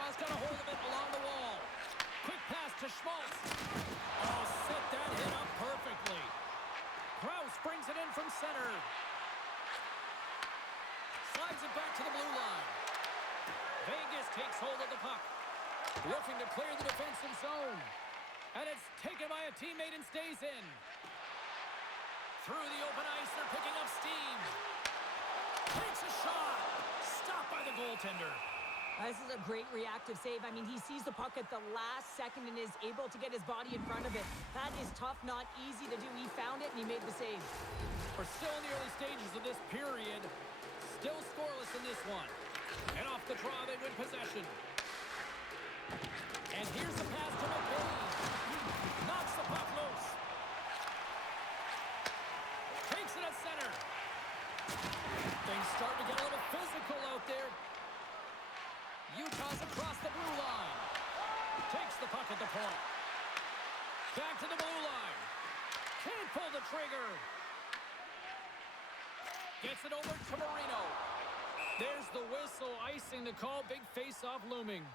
Utah's got a hold of it along the wall. Quick pass to Schmaltz. Oh, set that hit up perfectly. Krause brings it in from center. Slides it back to the blue line. Vegas takes hold of the puck. Looking to clear the defensive zone. And it's taken by a teammate and stays in. Through the open ice, they're picking up steam. Takes a shot. Stopped by the goaltender. This is a great reactive save. I mean, he sees the puck at the last second and is able to get his body in front of it. That is tough, not easy to do. He found it and he made the save. We're still in the early stages of this period. Still scoreless in this one. And off the draw, they win possession. And here's the pass to McBain. Knocks the puck loose. Takes it at center. Things starting to get a little physical out there. Utah's across the blue line. Takes the puck at the point. Back to the blue line. Can't pull the trigger. Gets it over to Marino. There's the whistle, icing the call. Big face-off looming.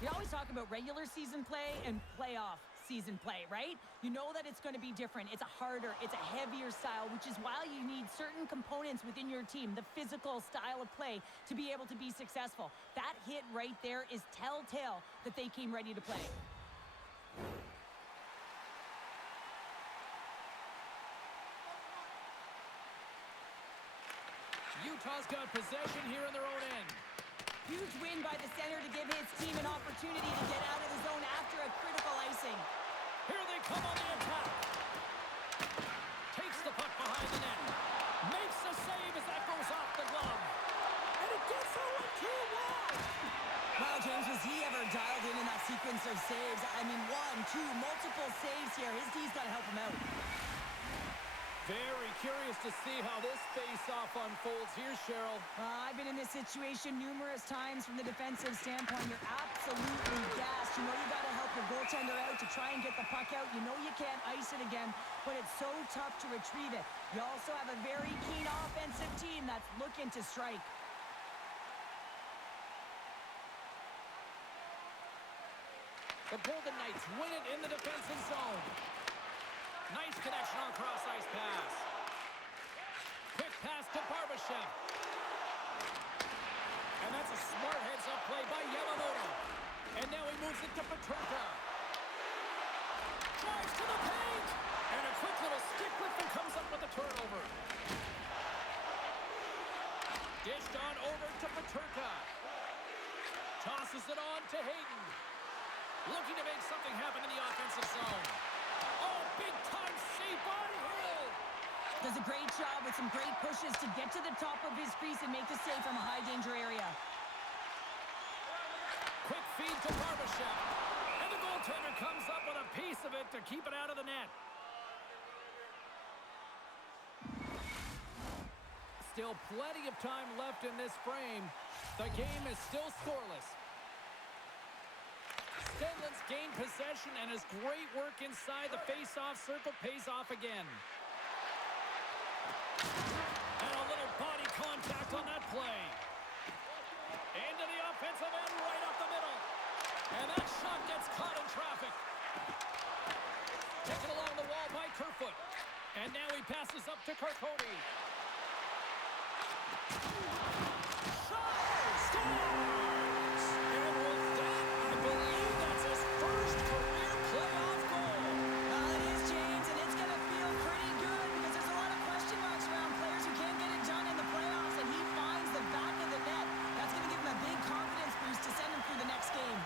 We always talk about regular season play and playoff season play, right? You know that it's going to be different. It's a harder, it's a heavier style, which is why you need certain components within your team, the physical style of play, to be able to be successful. That hit right there is telltale that they came ready to play. Utah's got possession here in their own end. Huge win by the center to give his team an opportunity to get out of the zone after a critical icing. Here they come on the attack. Takes the puck behind the net. Makes the save as that goes off the glove. And it gets over 2-1. Wow, James, was he ever dialed in that sequence of saves? I mean, 1, 2, multiple saves here. His D's got to help him out. Very curious to see how this face-off unfolds. Here's Cheryl. I've been in this situation numerous times from the defensive standpoint. You're absolutely gassed. You know you got to help your goaltender out to try and get the puck out. You know you can't ice it again, but it's so tough to retrieve it. You also have a very keen offensive team that's looking to strike. The Golden Knights win it in the defensive zone. Nice connection on cross-ice pass. Quick pass to Barbashev. And that's a smart heads-up play by Yamamoto. And now he moves it to Peterka. Drives to the paint. And a quick little stick lift and comes up with a turnover. Dished on over to Peterka. Tosses it on to Hayden. Looking to make something happen in the offensive zone. Oh, big-time save by Hill. Does a great job with some great pushes to get to the top of his crease and make the save from a high-danger area. Quick feed to Barbashev. And the goaltender comes up with a piece of it to keep it out of the net. Still plenty of time left in this frame. The game is still scoreless. Stenlin's gained possession, and his great work inside the face-off circle pays off again. And a little body contact on that play. Into the offensive end, right up the middle. And that shot gets caught in traffic. Taken along the wall by Kerfoot. And now he passes up to Carcone. Shot! Scores! And with that, I believe that's his first career playoff goal. It is, James, and it's going to feel pretty good because there's a lot of question marks around players who can't get it done in the playoffs, and he finds the back of the net. That's going to give him a big confidence boost to send him through the next game.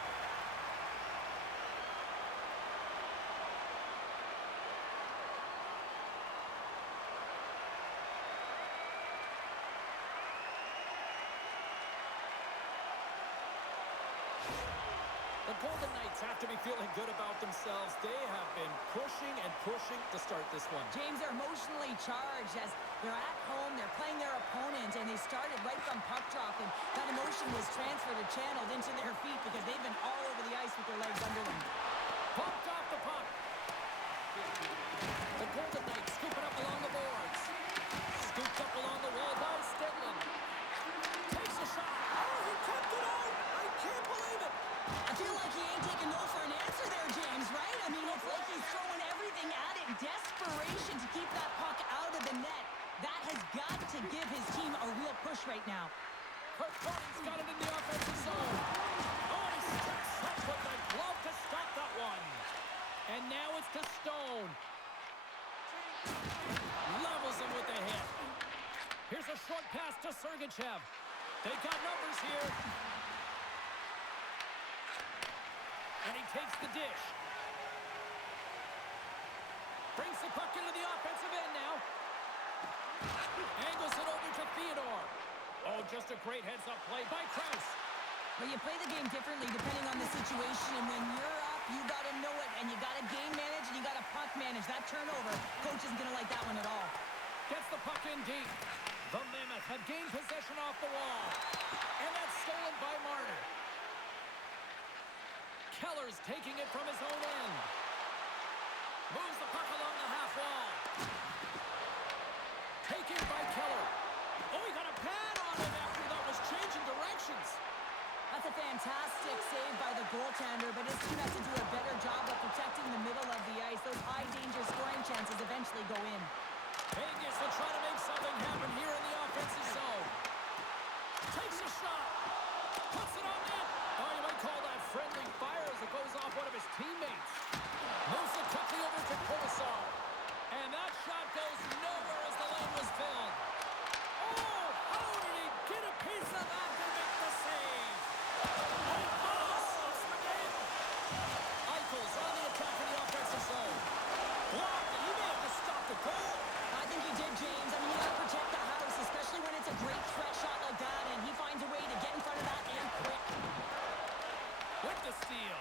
The Golden Knights have to be feeling good about themselves. They have been pushing and pushing to start this one. James, are emotionally charged as they're at home, they're playing their opponent, and they started right from puck drop, and that emotion was transferred or channeled into their feet because they've been all over the ice with their legs under them. Pumped off the puck. The Golden Knights scooping up along the boards. Scooped up along the wall by Stanley. Takes a shot. Desperation to keep that puck out of the net. That has got to give his team a real push right now. Kirk Cousins got it in the offensive zone. Oh, he steps up with the glove to stop that one. And now it's to Stone. Levels him with the hit. Here's a short pass to Sergachev. They got numbers here. And he takes the dish. Brings the puck into the offensive end now. Angles it over to Theodore. Oh, just a great heads-up play by Krause. Well, you play the game differently depending on the situation, and when you're up, you got to know it, and you got to game manage, and you got to puck manage. That turnover, coach isn't going to like that one at all. Gets the puck in deep. The Mammoth have gained possession off the wall. And that's stolen by Marner. Keller's taking it from his own end. Moves the puck along the half wall. Taken by Keller. Oh, he got a pad on it after that was changing directions. That's a fantastic save by the goaltender, but his team has to do a better job of protecting the middle of the ice. Those high-danger scoring chances eventually go in. Vegas will try to make something happen here in the offensive zone. Takes a shot. Puts it on net. Oh, you might call that friendly fire as it goes off one of his teammates. Moves it quickly over to Kolasar. And that shot goes nowhere as the lane was filled. Oh, how did he get a piece of that to make the save? Oh, stops the game. Eichel's on the attack in the offensive zone. Blocked, and he may have to stop the goal. I think he did, James. I mean, you got to protect the house, especially when it's a great threat shot like that, and he finds a way to get in front of that and quick. With the steal.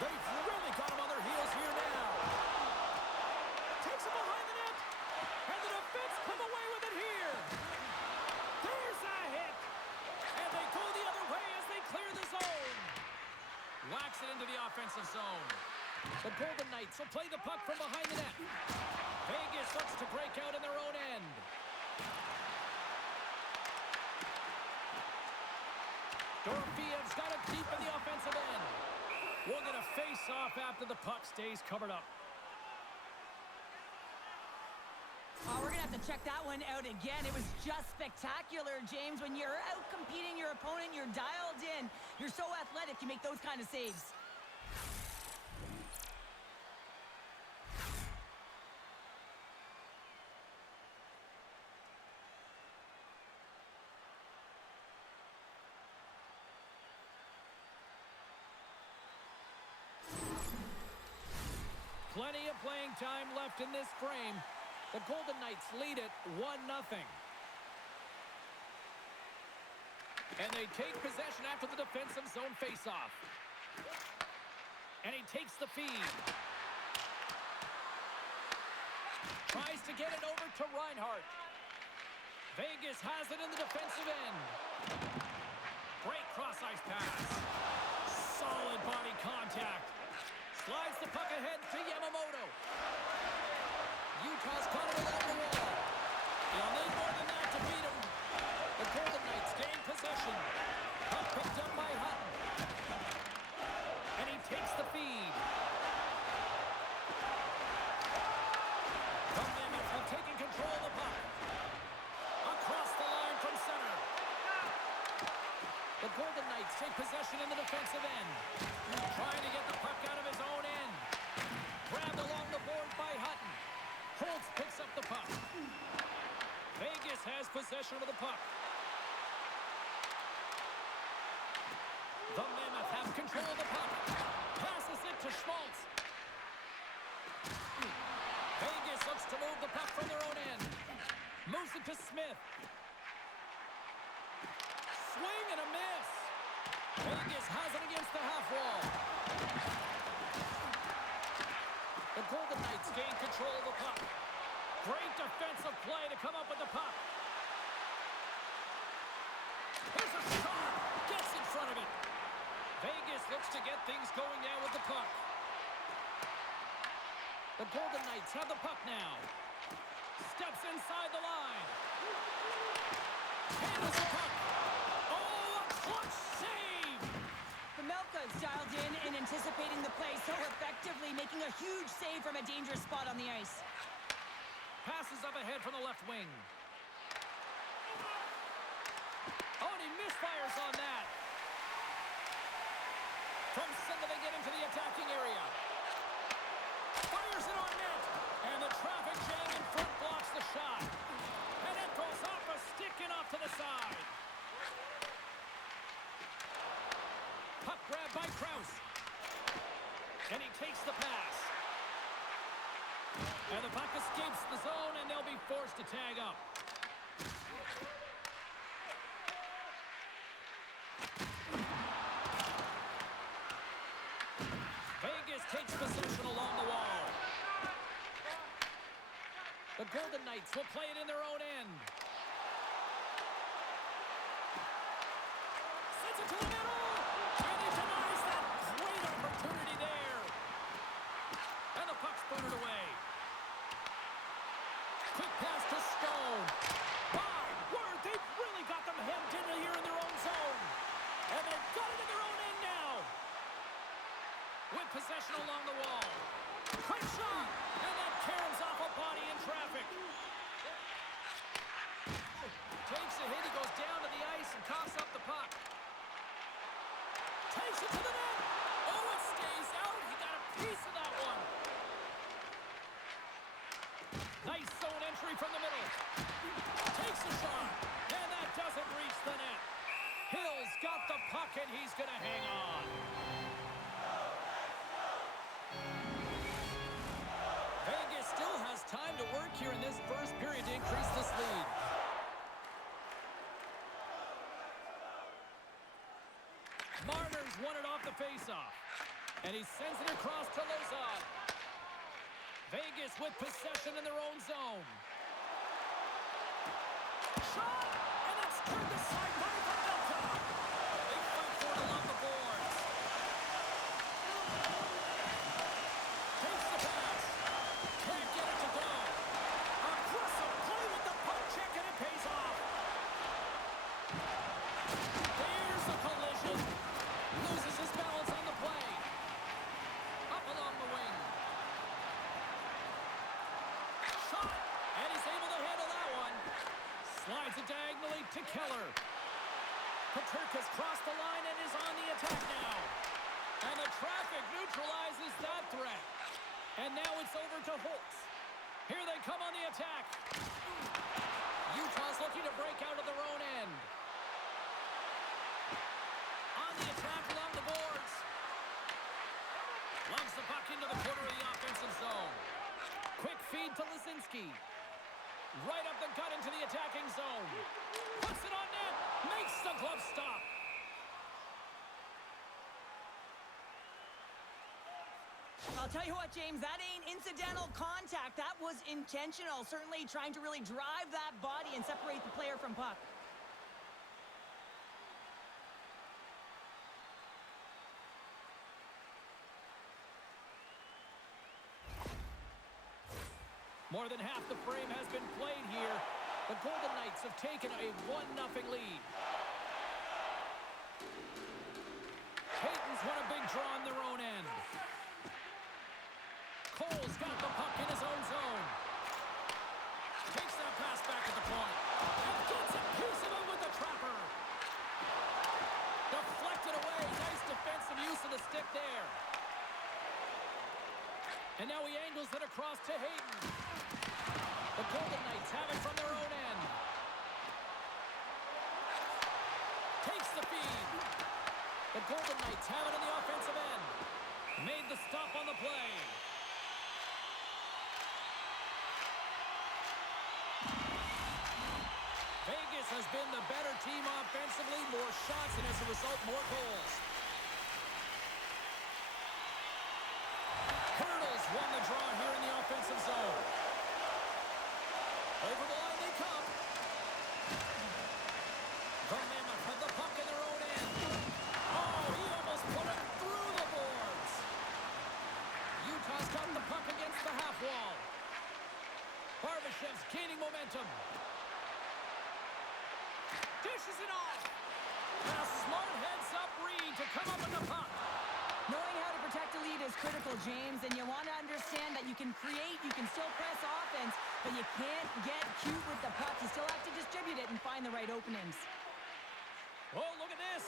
They've really got him on their heels here now. Takes him behind the net. And the defense come away with it here. There's a hit. And they go the other way as they clear the zone. Whacks it into the offensive zone. The Golden Knights will play the puck from behind the net. Vegas looks to break out in their own end. Dorofeyev's got it deep in the offensive end. We'll get a face-off after the puck stays covered up. We're going to have to check that one out again. It was just spectacular, James. When you're out competing your opponent, you're dialed in. You're so athletic, you make those kind of saves. Plenty of playing time left in this frame. The Golden Knights lead it 1-0. And they take possession after the defensive zone faceoff. And he takes the feed. Tries to get it over to Reinhart. Vegas has it in the defensive end. Great cross-ice pass. Solid body contact. Slides the puck ahead to Yamamoto. Utah's got it along the wall. They'll need more than that to beat him. The Golden Knights gain possession. Puck picked up by Hutton. And he takes the feed. The Mammoth have taken control of the puck. Across the line from center. The Golden Knights take possession in the defensive end. Trying to get the puck out of his own end. Grabbed along the board by Hutton. Holtz picks up the puck. Vegas has possession of the puck. The Mammoth have control of the puck. Passes it to Schmaltz. Vegas looks to move the puck from their own end. Moves it to Smith. Swing and a miss. Vegas has it against the half wall. The Golden Knights gain control of the puck. Great defensive play to come up with the puck. Here's a shot. Gets in front of it. Vegas looks to get things going now with the puck. The Golden Knights have the puck now. Steps inside the line. Handles the puck. Oh, a clutch save. Pamelka it's dialed in and anticipating the play so effectively, making a huge save from a dangerous spot on the ice. Passes up ahead from the left wing. Oh, and he misfires on that. From center, they get into the attacking area. Fires it on net. And the traffic jam in front blocks the shot. And it goes off a stick and off to the side. Puck grab by Krause. And he takes the pass. And the puck escapes the zone, and they'll be forced to tag up. Vegas takes possession along the wall. The Golden Knights will play it in their own end. Sends it to the middle. And he denies that great opportunity there. And the puck's booted away. Quick pass to Stone. My word, they've really got them hemmed in here in their own zone. And they've got it in their own end now. With possession along the wall. Quick shot. And that caroms off a body in traffic. Takes a hit. He goes down to the ice and coughs up the puck. Takes it to the net. Oh, it stays out. He got a piece of that one. Nice zone entry from the middle. Takes a shot. And that doesn't reach the net. Hill's got the puck, and he's going to hang on. Vegas still has time to work here in this first period to increase this lead. Marner's won it off the faceoff. And he sends it across to Lozon. Vegas with possession in their own zone. Shot! And it's turned aside by Delta. They fight for it along the boards. Takes the pass. Can't get it to go. Aggressive play with the puck check, and it pays off. There's a collision. Loses his balance on the play. Up along the wing. Shot, and he's able to handle that one. Slides it diagonally to Keller. Paterka's crossed the line and is on the attack now. And the traffic neutralizes that threat. And now it's over to Holtz. Here they come on the attack. Utah's looking to break out of their own end. On the attack along the boards. Lugs the puck into the corner of the offensive zone. Quick feed to Lisinski. Right up the gut into the attacking zone. Puts it on net. Makes the glove stop. I'll tell you what, James, that ain't incidental contact. That was intentional. Certainly trying to really drive that body and separate the player from puck. More than half the frame has been played here. The Golden Knights have taken a 1-0 lead. Peyton's won a big draw on their own end. Cole's got the puck in his own zone. Takes that pass back at the point. And gets a piece of it with the trapper. Deflected away. Nice defensive use of the stick there. And now he angles it across to Hayden. The Golden Knights have it from their own end. Takes the feed. The Golden Knights have it on the offensive end. Made the stop on the play. Vegas has been the better team offensively. More shots and as a result, more goals. Won the draw here in the offensive zone. Over the line they come. The Mammoth have the puck in their own end. Oh, he almost put it through the boards. Utah's got the puck against the half wall. Barbashev's gaining momentum. Dishes it off. A smart heads-up read to come up with the puck. Knowing how to protect a lead is critical, James, and you want to understand that you can create, you can still press offense, but you can't get cute with the puck. You still have to distribute it and find the right openings. Oh, look at this.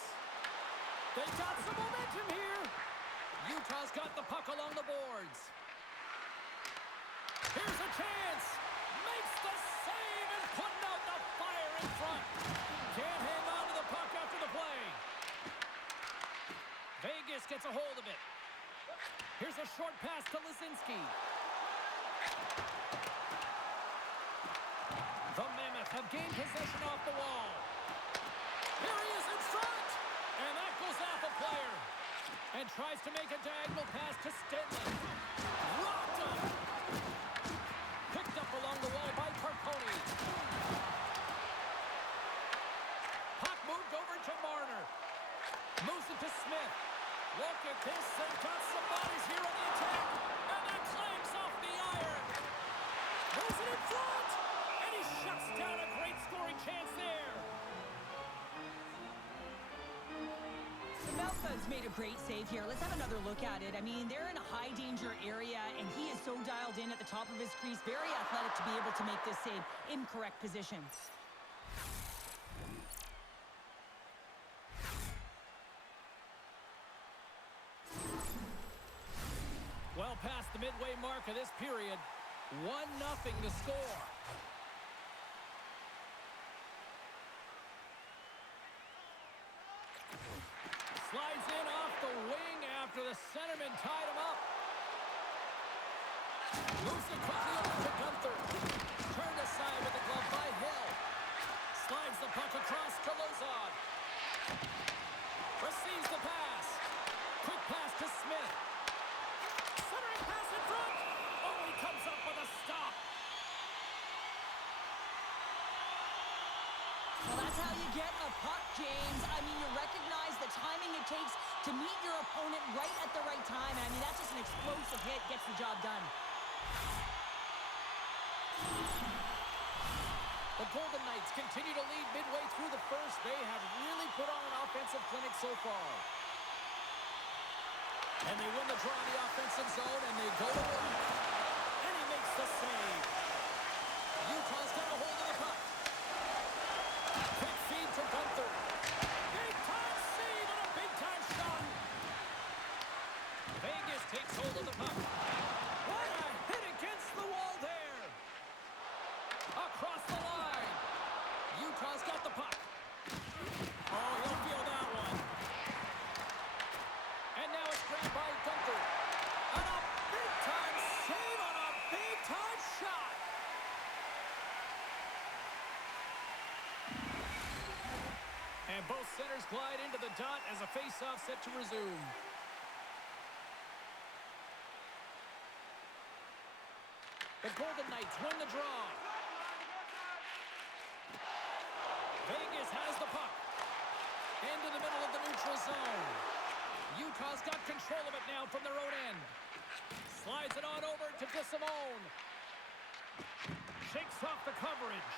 They got some momentum here. Utah's got the puck along the boards. Here's a chance. Makes the save and putting out the fire in front. Can't hang on to the puck after the play. Vegas gets a hold of it. Here's a short pass to Lisinski. The Mammoth have gained possession off the wall. Here he is in front. And that goes off a player. And tries to make a diagonal pass to Stanley. Rocked him. Picked up along the wall by Carponi. Puck moved over to Marner. Moves it to Smith. Look at this. They've got some bodies here on the attack. And that clanks off the iron. Moves it in front. And he shuts down a great scoring chance there. Melka's made a great save here. Let's have another look at it. I mean, they're in a high-danger area, and he is so dialed in at the top of his crease. Very athletic to be able to make this save in correct position. Well past the midway mark of this period. 1-0 to score. Slides in off the wing after the centerman tied him up. Moves it quickly over to Gunther. Turned aside with the glove by Hill. Slides the puck across to Lozon. Receives the pass. Quick pass to Smith. Centering pass in front. Oh, he comes up with a stop. Well, that's how you get a puck, James. I mean, you recognize the timing it takes to meet your opponent right at the right time. And I mean, that's just an explosive hit. Gets the job done. The Golden Knights continue to lead midway through the first. They have really put on an offensive clinic so far. And they win the draw in the offensive zone, and they go to work. And he makes the save. Utah's got a hold of the puck. Quick feed to Gunther. Big-time save and a big-time shot. Vegas takes hold of the puck. What a hit against the wall there. Across the line. Utah's got the puck. Oh, he'll feel that one. And now it's grabbed by Gunther. And a big-time save on a big-time shot. And both centers glide into the dot as a face-off set to resume. The Golden Knights win the draw. Vegas has the puck. Into the middle of the neutral zone. Utah's got control of it now from their own end. Slides it on over to DeSimone. Shakes off the coverage.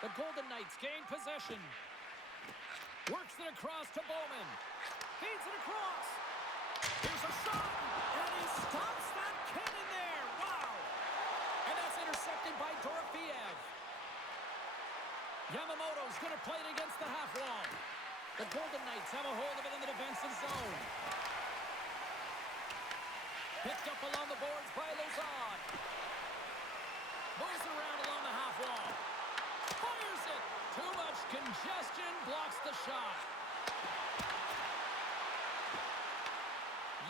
The Golden Knights gain possession. Works it across to Bowman. Feeds it across. Here's a shot. And he stops that cannon there. Wow. And that's intercepted by Dorofeev. Yamamoto's going to play it against the half wall. The Golden Knights have a hold of it in the defensive zone. Picked up along the boards by Lozon. Moves it around along the half wall. Fires it. Too much congestion. Blocks the shot.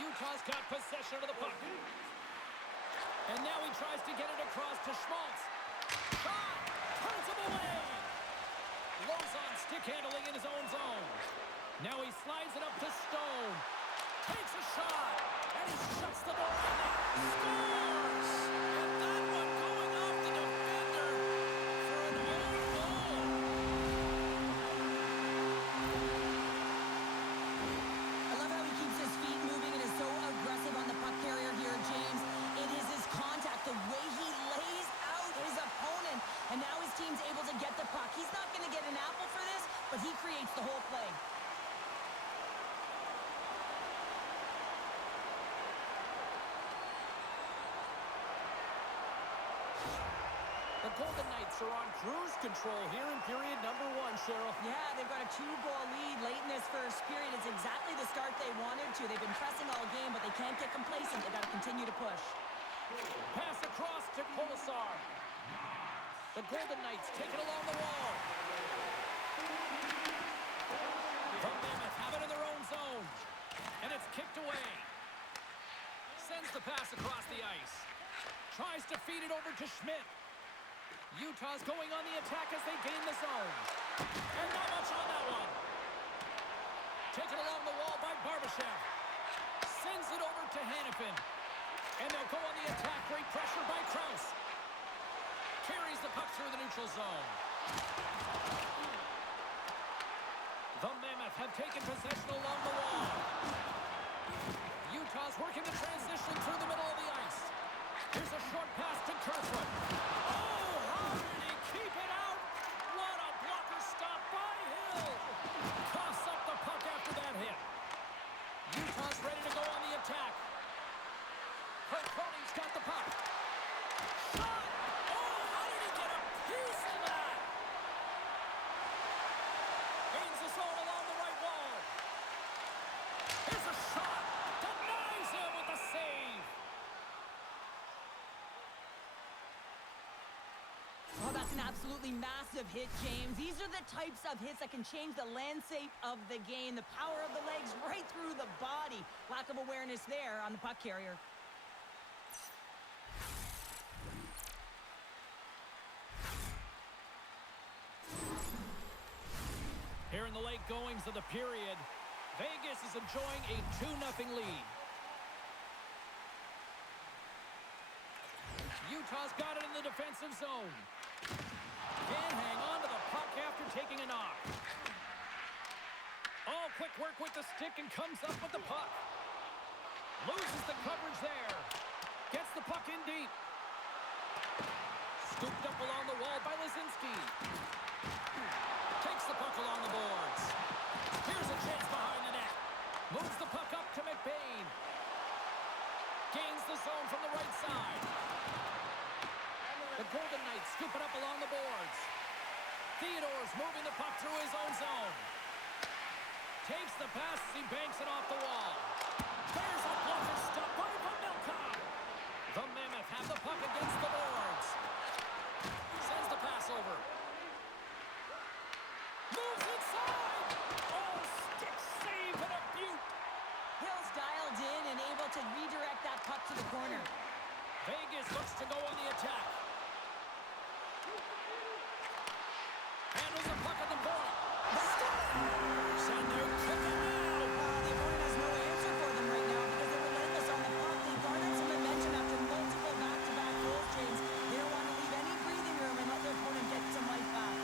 Utah's got possession of the puck. And now he tries to get it across to Schmaltz. Shot! Turns him away! Lozon stick handling in his own zone. Now he slides it up to Stone. Takes a shot. And he shuts the door on that. Scores! And that one going off the defender for an own goal. I love how he keeps his feet moving and is so aggressive on the puck carrier here, James. It is his contact, the way he lays out his opponent. And now his team's able to get the puck. He's not going to get an apple for this, but he creates the The Golden Knights are on cruise control here in period number 1, Cheryl. Yeah, they've got a 2-goal lead late in this first period. It's exactly the start they wanted to. They've been pressing all game, but they can't get complacent. They've got to continue to push. Pass across to Colasar. The Golden Knights take it along the wall. The Mammoth have it in their own zone. And it's kicked away. Sends the pass across the ice. Tries to feed it over to Schmidt. Utah's going on the attack as they gain the zone. And not much on that one. Taken along the wall by Barbashev. Sends it over to Hannafin. And they'll go on the attack. Great pressure by Krause. Carries the puck through the neutral zone. The Mammoth have taken possession along the wall. Utah's working the transition through the middle of the ice. Here's a short pass to Kerfoot. Oh, how did he keep it out? What a blocker stop by Hill. Coughs up the puck after that hit. Utah's ready to go on the attack. Perconi's got the puck. Shot! Oh, how did he get a piece of that? Gains the zone along the right wall. Here's a shot. Denies him with the save. Oh, that's an absolutely massive hit, James. These are the types of hits that can change the landscape of the game. The power of the legs right through the body. Lack of awareness there on the puck carrier. Here in the late goings of the period, Vegas is enjoying a 2-0 lead. Utah's got it in the defensive zone. Can't hang on to the puck after taking a knock. Oh, quick work with the stick and comes up with the puck. Loses the coverage there. Gets the puck in deep. Scooped up along the wall by Lazinski. Takes the puck along the boards. Here's a chance behind the net. Moves the puck up to McBain. Gains the zone from the right side. The Golden Knights scoop it up along the boards. Theodore's moving the puck through his own zone. Takes the pass as he banks it off the wall. There's a blocker stop by Vondilka. The Mammoth have the puck against the boards. Sends the pass over. Moves inside! Oh, stick save and a beaut! Hill's dialed in and able to redirect that puck to the corner. Vegas looks to go on the attack. Handles the puck at the point. And they're kicking now! The opponent has no answer for them right now because they're relentless on the puck. They garnered some momentum after multiple back-to-back goals, James. They don't want to leave any breathing room and let their opponent get some life back.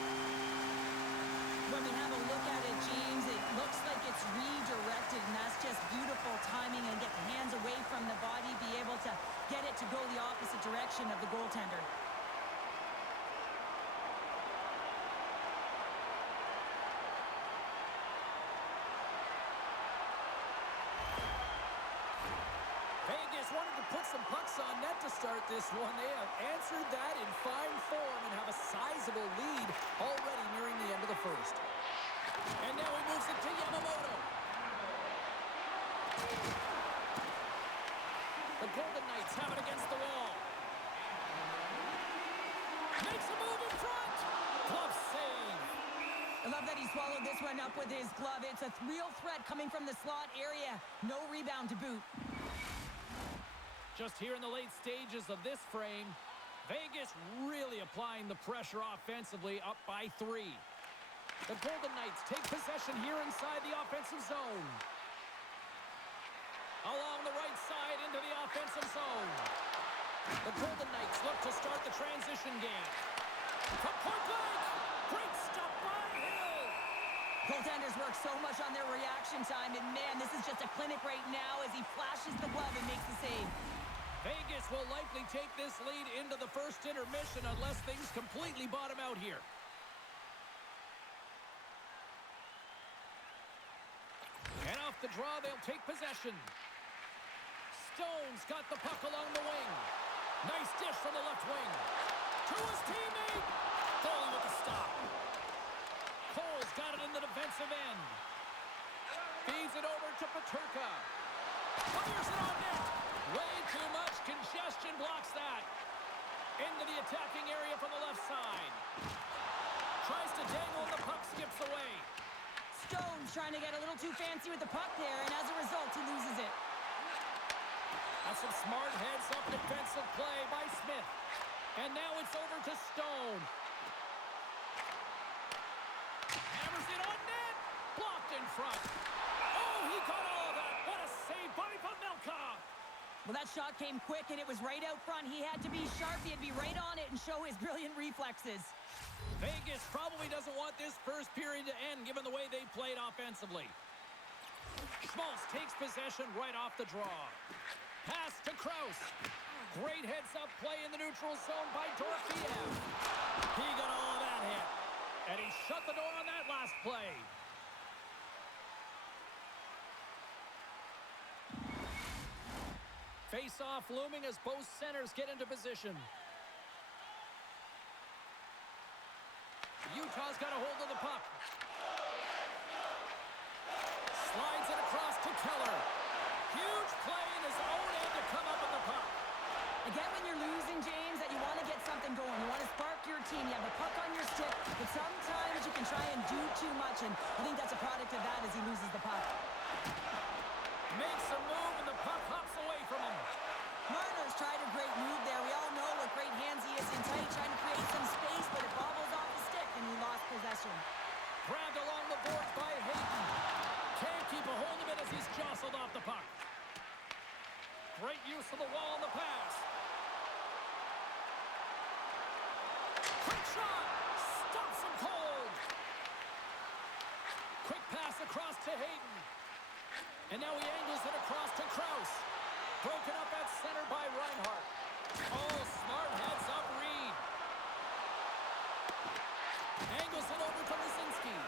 When we have a look at it, James, it looks like it's redirected, and that's just beautiful timing and get the hands away from the body, be able to get it to go the opposite direction of the goaltender. Vegas wanted to put some pucks on net to start this one. They have answered that in fine form and have a sizable lead already nearing the end of the first. And now he moves it to Yamamoto. The Golden Knights have it against the wall. Makes a move in front. Glove save. I love that he swallowed this one up with his glove. It's a real threat coming from the slot area. No rebound to boot. Just here in the late stages of this frame, Vegas really applying the pressure offensively, up by 3. The Golden Knights take possession here inside the offensive zone. Along the right side into the offensive zone. The Golden Knights look to start the transition game. From point blank, great stop by Hill. Goaltenders work so much on their reaction time, and man, this is just a clinic right now as he flashes the glove and makes the save. Vegas will likely take this lead into the first intermission unless things completely bottom out here. And off the draw, they'll take possession. Stone's got the puck along the wing. Nice dish from the left wing. To his teammate. Foley with the stop. Cole's got it in the defensive end. Feeds it over to Paterka. Fires it on net. Way too much congestion blocks that. Into the attacking area from the left side. Tries to dangle and the puck skips away. Stone's trying to get a little too fancy with the puck there, and as a result, he loses it. That's some smart heads-up defensive play by Smith. And now it's over to Stone. Hammers it on net. Blocked in front. Oh, he caught all of that. What a save by Pavelka. Well, that shot came quick, and it was right out front. He had to be sharp. He had to be right on it and show his brilliant reflexes. Vegas probably doesn't want this first period to end, given the way they played offensively. Schmaltz takes possession right off the draw. Pass to Krause. Great heads-up play in the neutral zone by Dorofeev. He got all of that hit. And he shut the door on that last play. Face-off looming as both centers get into position. Utah's got a hold of the puck. Slides it across to Keller. Huge play in his own end to come up with the puck. Again, when you're losing, James, that you want to get something going. You want to spark your team. You have a puck on your stick, but sometimes you can try and do too much, and I think that's a product of that as he loses the puck. Makes a move, and the puck hops away from him. Marner's tried a great move there. We all know what great hands he is in tight, trying to create some space, but it bobbles off the stick, and he lost possession. Grabbed along the boards by Hayden. Can't keep a hold of it as he's jostled off the puck. Great use of the wall on the pass. Quick shot. Stops him cold. Quick pass across to Hayden. And now he angles it across to Krause. Broken up at center by Reinhart. Oh, smart heads up Reed. Angles it over to Lisinski.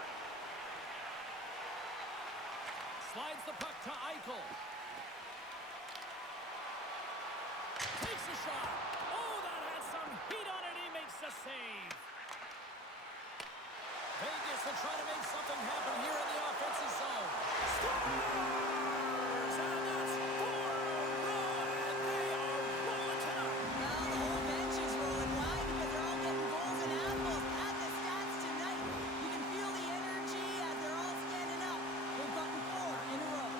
Slides the puck to Eichel. Takes a shot. Oh, that had some heat on it. He makes the save. Vegas will try to make something happen here in the offensive zone. Scores! And that's 4-0 run, and they are rolling tonight. Well, the whole bench is rolling. Why? Because they're all getting goals and apples. At the stats tonight, you can feel the energy as they're all standing up. They've gotten 4 in a row.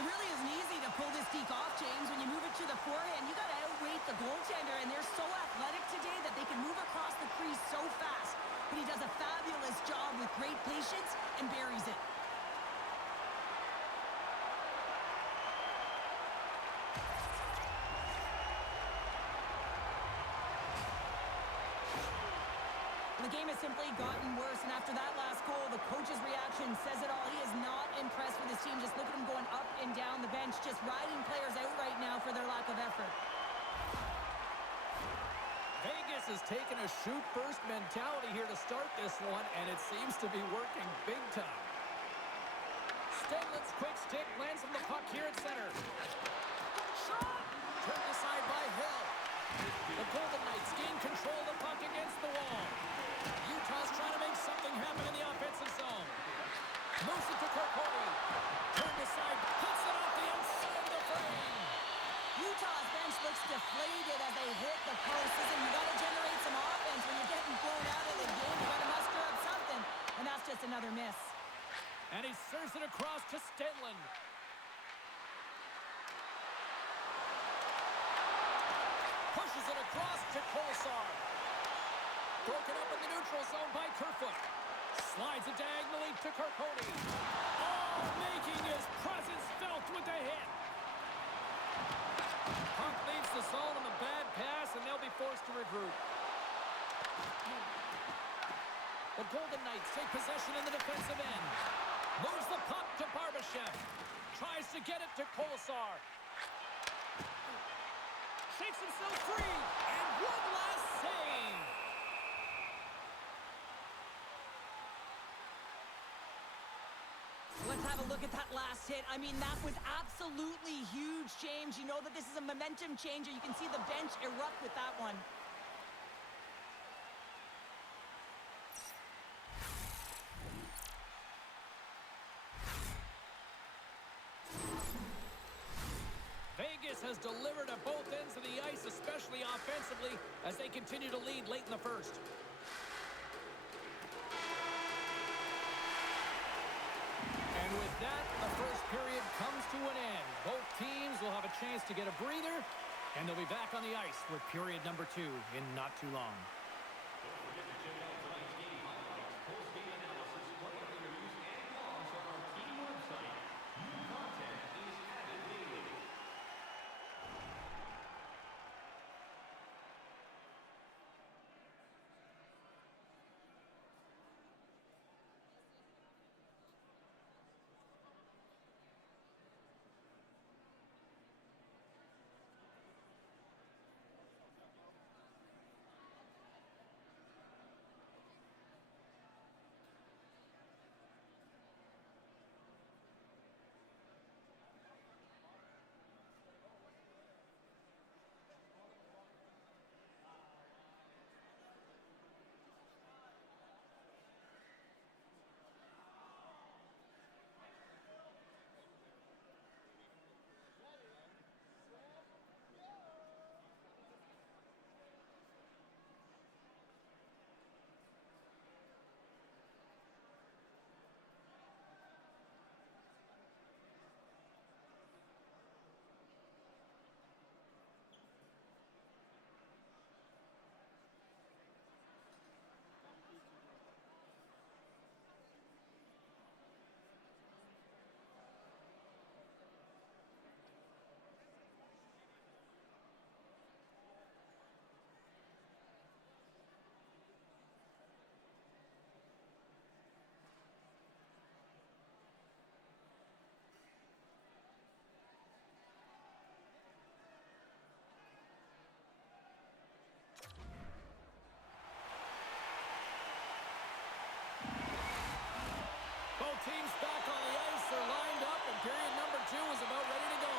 It really isn't easy to pull this deke off, James. When you move it to the forehand, you got to outweight the goaltender, and they're so athletic today that they can move across the crease so fast. But he does a fabulous job with great patience and buries it. The game has simply gotten worse, and after that last goal, the coach's reaction says it all. He is not impressed with his team. Just look at him going up and down the bench, just riding players out right now for their lack of effort. Vegas has taken a shoot-first mentality here to start this one, and it seems to be working big time. Stanley's quick stick lands on the puck here at center. Shot! Turned aside by Hill. The Golden Knights gain control of the puck against the wall. Utah's trying to make something happen in the offensive zone. Moves it to Kirkconnell. Turned aside, puts it off the outside of the frame. Utah's bench looks deflated as they hit the post. Listen, you got to generate some offense when you're getting blown out of the game. You got to muster up something, and that's just another miss. And he serves it across to Stanley. Pushes it across to Kolesar. Broken up in the neutral zone by Kerfoot. Slides it diagonally to Kirkconnell. Oh, making his presence felt with the hit. Puck leaves the zone on the bad pass, and they'll be forced to regroup. The Golden Knights take possession in the defensive end. Moves the puck to Barbashev. Tries to get it to Kolesar. Shakes himself free. And one last save. Let's have a look at that last hit. I mean, that was absolutely huge, James. You know that this is a momentum changer. You can see the bench erupt with that one. has delivered at both ends of the ice, especially offensively, as they continue to lead late in the first. And with that, the first period comes to an end. Both teams will have a chance to get a breather, and they'll be back on the ice with period number 2 in not too long. Teams back on the ice. They're lined up, and period number 2 is about ready to go.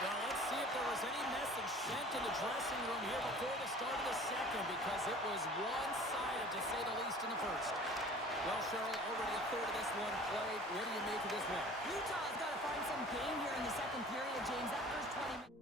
Well, let's see if there was any message sent in the dressing room here before the start of the second, because it was one-sided, to say the least, in the first. Well, Cheryl, already a third of this one played. What do you make of this one? Utah's got to find some game here in the second period, James. That first 20 minutes.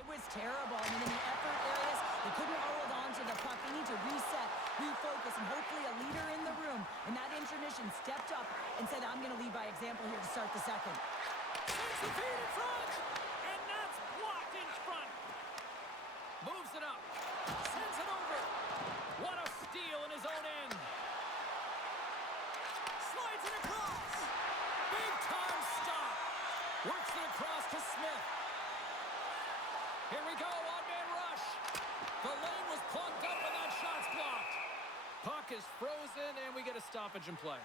It was terrible. I mean, in the effort areas, they couldn't hold on to the puck. They need to reset, refocus, and hopefully a leader in the room in that intermission stepped up and said, I'm going to lead by example here to start the second. Sends the feed in front, and that's blocked in front. Moves it up, sends it over. What a steal in his own end. Slides it across. Big time stop. Works it across to Smith. Here we go, one-man rush. The lane was plugged up and that shot's blocked. Puck is frozen and we get a stoppage in play.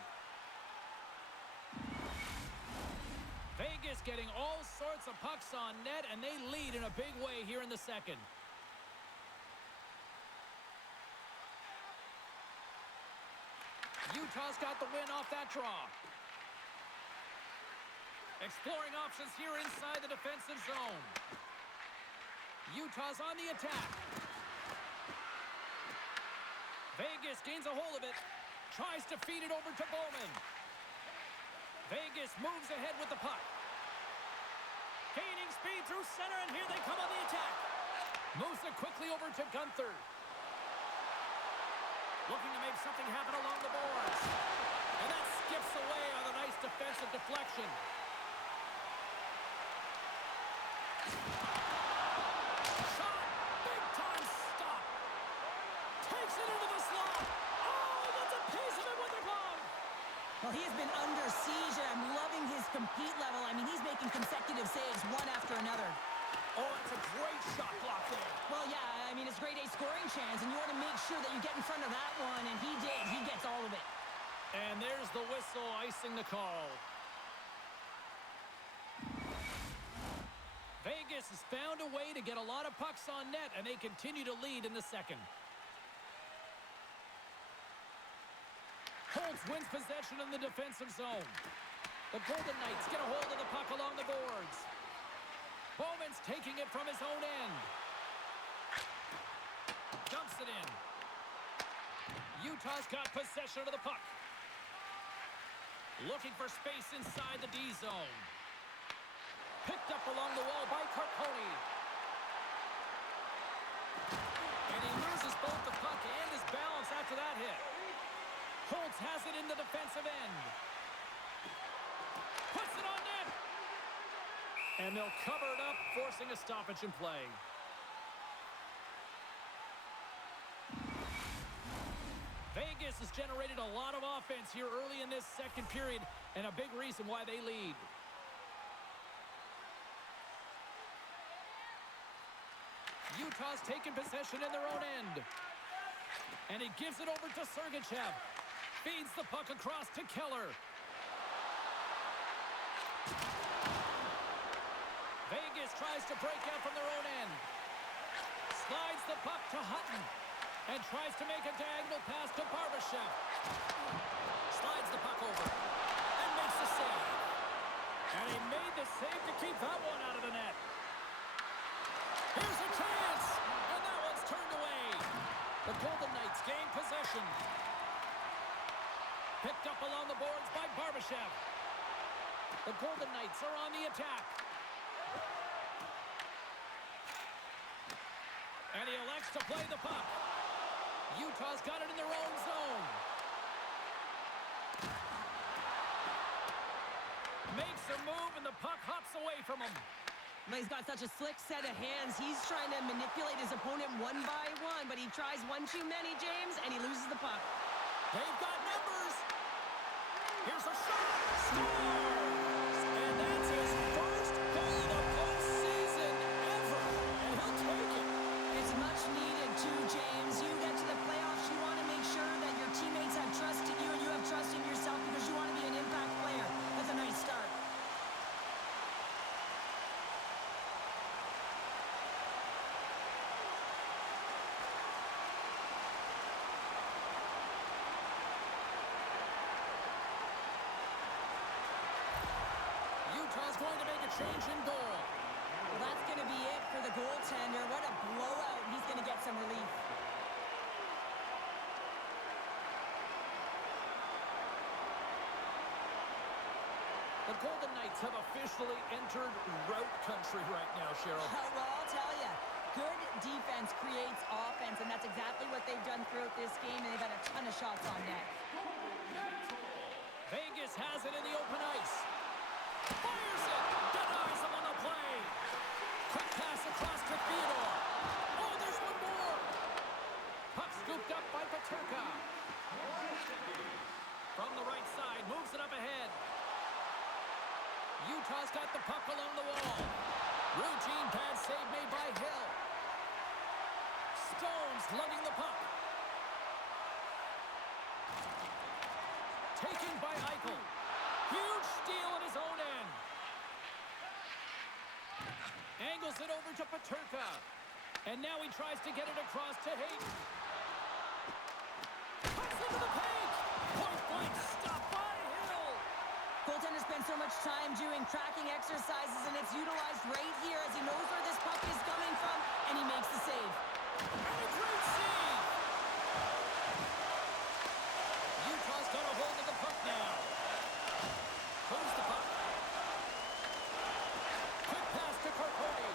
Vegas getting all sorts of pucks on net, and they lead in a big way here in the second. Utah's got the win off that draw. Exploring options here inside the defensive zone. Utah's on the attack. Vegas gains a hold of it. Tries to feed it over to Bowman. Vegas moves ahead with the puck. Gaining speed through center, and here they come on the attack. Moves it quickly over to Gunther. Looking to make something happen along the boards. And that skips away on a nice defensive deflection. Shot. Big time stop. Takes it into the slot. Oh, that's a piece of it Well, he has been under siege, and I'm loving his compete level. I mean, he's making consecutive saves one after another. Oh, it's a great shot block there. Well, yeah, I mean, it's grade A scoring chance, and you want to make sure that you get in front of that one, and he did. He gets all of it. And there's the whistle icing the call. Vegas has found a way to get a lot of pucks on net, and they continue to lead in the second. Holtz wins possession in the defensive zone. The Golden Knights get a hold of the puck along the boards. Bowman's taking it from his own end. Dumps it in. Utah's got possession of the puck. Looking for space inside the D zone. Picked up along the wall by Carponi. And he loses both the puck and his balance after that hit. Holtz has it in the defensive end. Puts it on net. And they'll cover it up, forcing a stoppage in play. Vegas has generated a lot of offense here early in this second period, and a big reason why they lead. Utah's taken possession in their own end. And he gives it over to Sergachev. Feeds the puck across to Keller. Vegas tries to break out from their own end. Slides the puck to Hutton. And tries to make a diagonal pass to Barbashev. Slides the puck over. And makes the save. And he made the save to keep that one out of the net. Here's a chance. And that one's turned away. The Golden Knights gain possession. Picked up along the boards by Barbashev. The Golden Knights are on the attack. And he elects to play the puck. Utah's got it in their own zone. Makes a move, and the puck hops away from him. But he's got such a slick set of hands. He's trying to manipulate his opponent one by one, but he tries one too many, James, and he loses the puck. They've got numbers. Here's a shot. Scores! And that's his first goal of the postseason ever. And he'll take it. It's much needed too, James. You get to the playoffs, you want to make sure that your teammates have trust in you and you have trust in yourself because you want to be an impact player. That's a nice start. Utah's going to make a change in goal. Well, that's going to be it for the goaltender. What a blowout. He's going to get some relief. The Golden Knights have officially entered rout country right now, Cheryl. Well, I'll tell you, good defense creates offense, and that's exactly what they've done throughout this game, and they've had a ton of shots on net. Vegas has it in the open ice. Fires it! Denies him on the play! Quick pass across to Theodore. Oh, there's one more! Puck scooped up by Peterka. From the right side, moves it up ahead. Utah's got the puck along the wall. Routine pad save made by Hill. Stones lugging the puck. Taken by Eichel. Huge steal at his own end. Angles it over to Peterka. And now he tries to get it across to Hayden. Pucks into the paint. Point blank stop by Hill. Goaltender spends so much time doing tracking exercises, and it's utilized right here as he knows where this puck is coming from, and he makes the save. And a great save. Utah's got a hold of the puck now. Moves the puck. Quick pass to Carponi.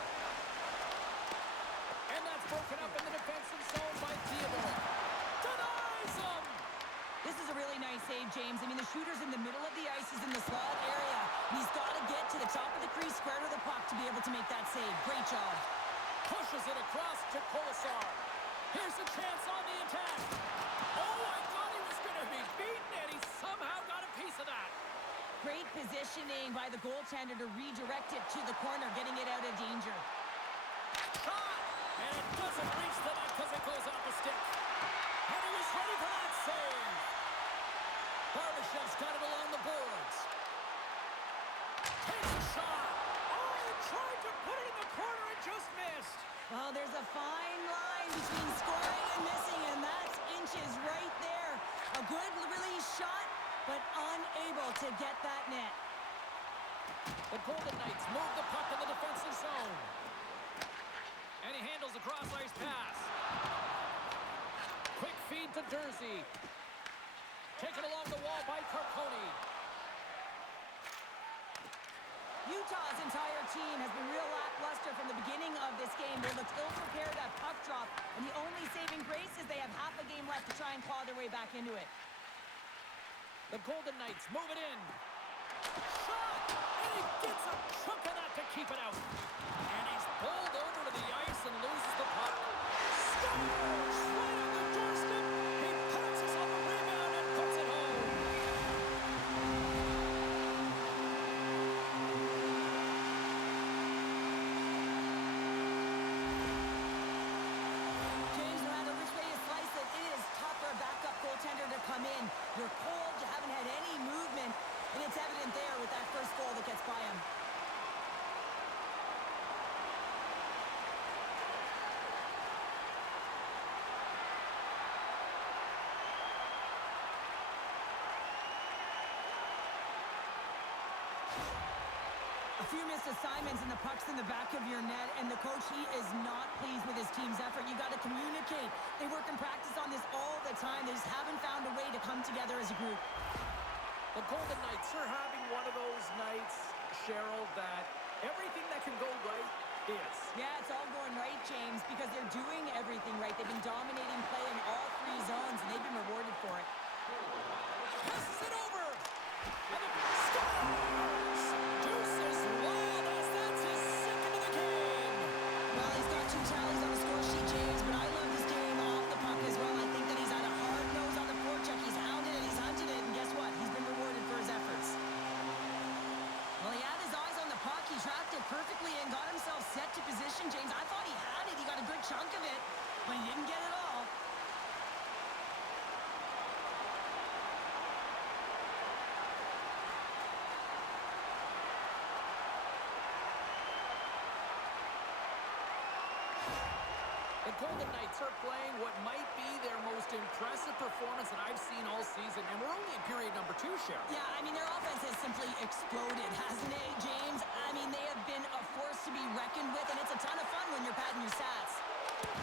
And that's broken up in the defensive zone by Theodore. Denies him! This is a really nice save, James. I mean, the shooter's in the middle of the ice. He's in the slot area. He's got to get to the top of the crease, square to the puck to be able to make that save. Great job. Pushes it across to Colasar. Here's a chance on the attack. Oh, I thought he was going to be beaten, and he somehow got a piece of positioning by the goaltender to redirect it to the corner, getting it out of danger. Shot! And it doesn't reach the net because it goes off the stick. And he was ready for that save. Barbashev's got it along the boards. Takes a shot. Oh, he tried to put it in the corner and just missed. Well, there's a fine line between scoring and missing, and that's inches right there. A good release shot, but unable to get that net. The Golden Knights move the puck in the defensive zone. And he handles the cross-ice pass. Quick feed to Dursey. Taken along the wall by Carcone. Utah's entire team has been real lackluster from the beginning of this game. They looked ill-prepared at puck drop, and the only saving grace is they have half a game left to try and claw their way back into it. The Golden Knights move it in. Shot! And he gets a chunk of that to keep it out. And he's bowled over to the ice and loses the puck. Scores! Right on the doorstep. He pounces on the rebound and puts it home. James, no matter which way you slice it, it is tough for a backup goaltender to come in. You're cold, you haven't had any movement, and it's evident there with that first goal that gets by him. A few missed assignments and the puck's in the back of your net, and the coach, he is not pleased with his team's effort. You got to communicate. They work in practice on this all the time. They just haven't found a way to come together as a group. The Golden Knights are having one of those nights, Cheryl, that everything that can go right is. Yeah, it's all going right, James, because they're doing everything right. They've been dominating play in all three zones, and they've been rewarded for it. Passes it over. And it scores! Deuce is wild as that's his second of the game. Well, he's got 2 tallies on the score sheet, James, but I love his game off the puck as well. I think that he's had a hard nose on the forecheck. He's hounded it, he's hunted it, and guess what? He's been rewarded for his efforts. Well, he had his eyes on the puck. He tracked it perfectly and got himself set to position, James. I thought he had it. He got a good chunk of it, but he didn't get it all. The Golden Knights are playing what might be their most impressive performance that I've seen all season, and we're only in period number 2, Cheryl. Yeah, I mean, their offense has simply exploded, hasn't it, James? I mean, they have been a force to be reckoned with, and it's a ton of fun when you're padding your stats.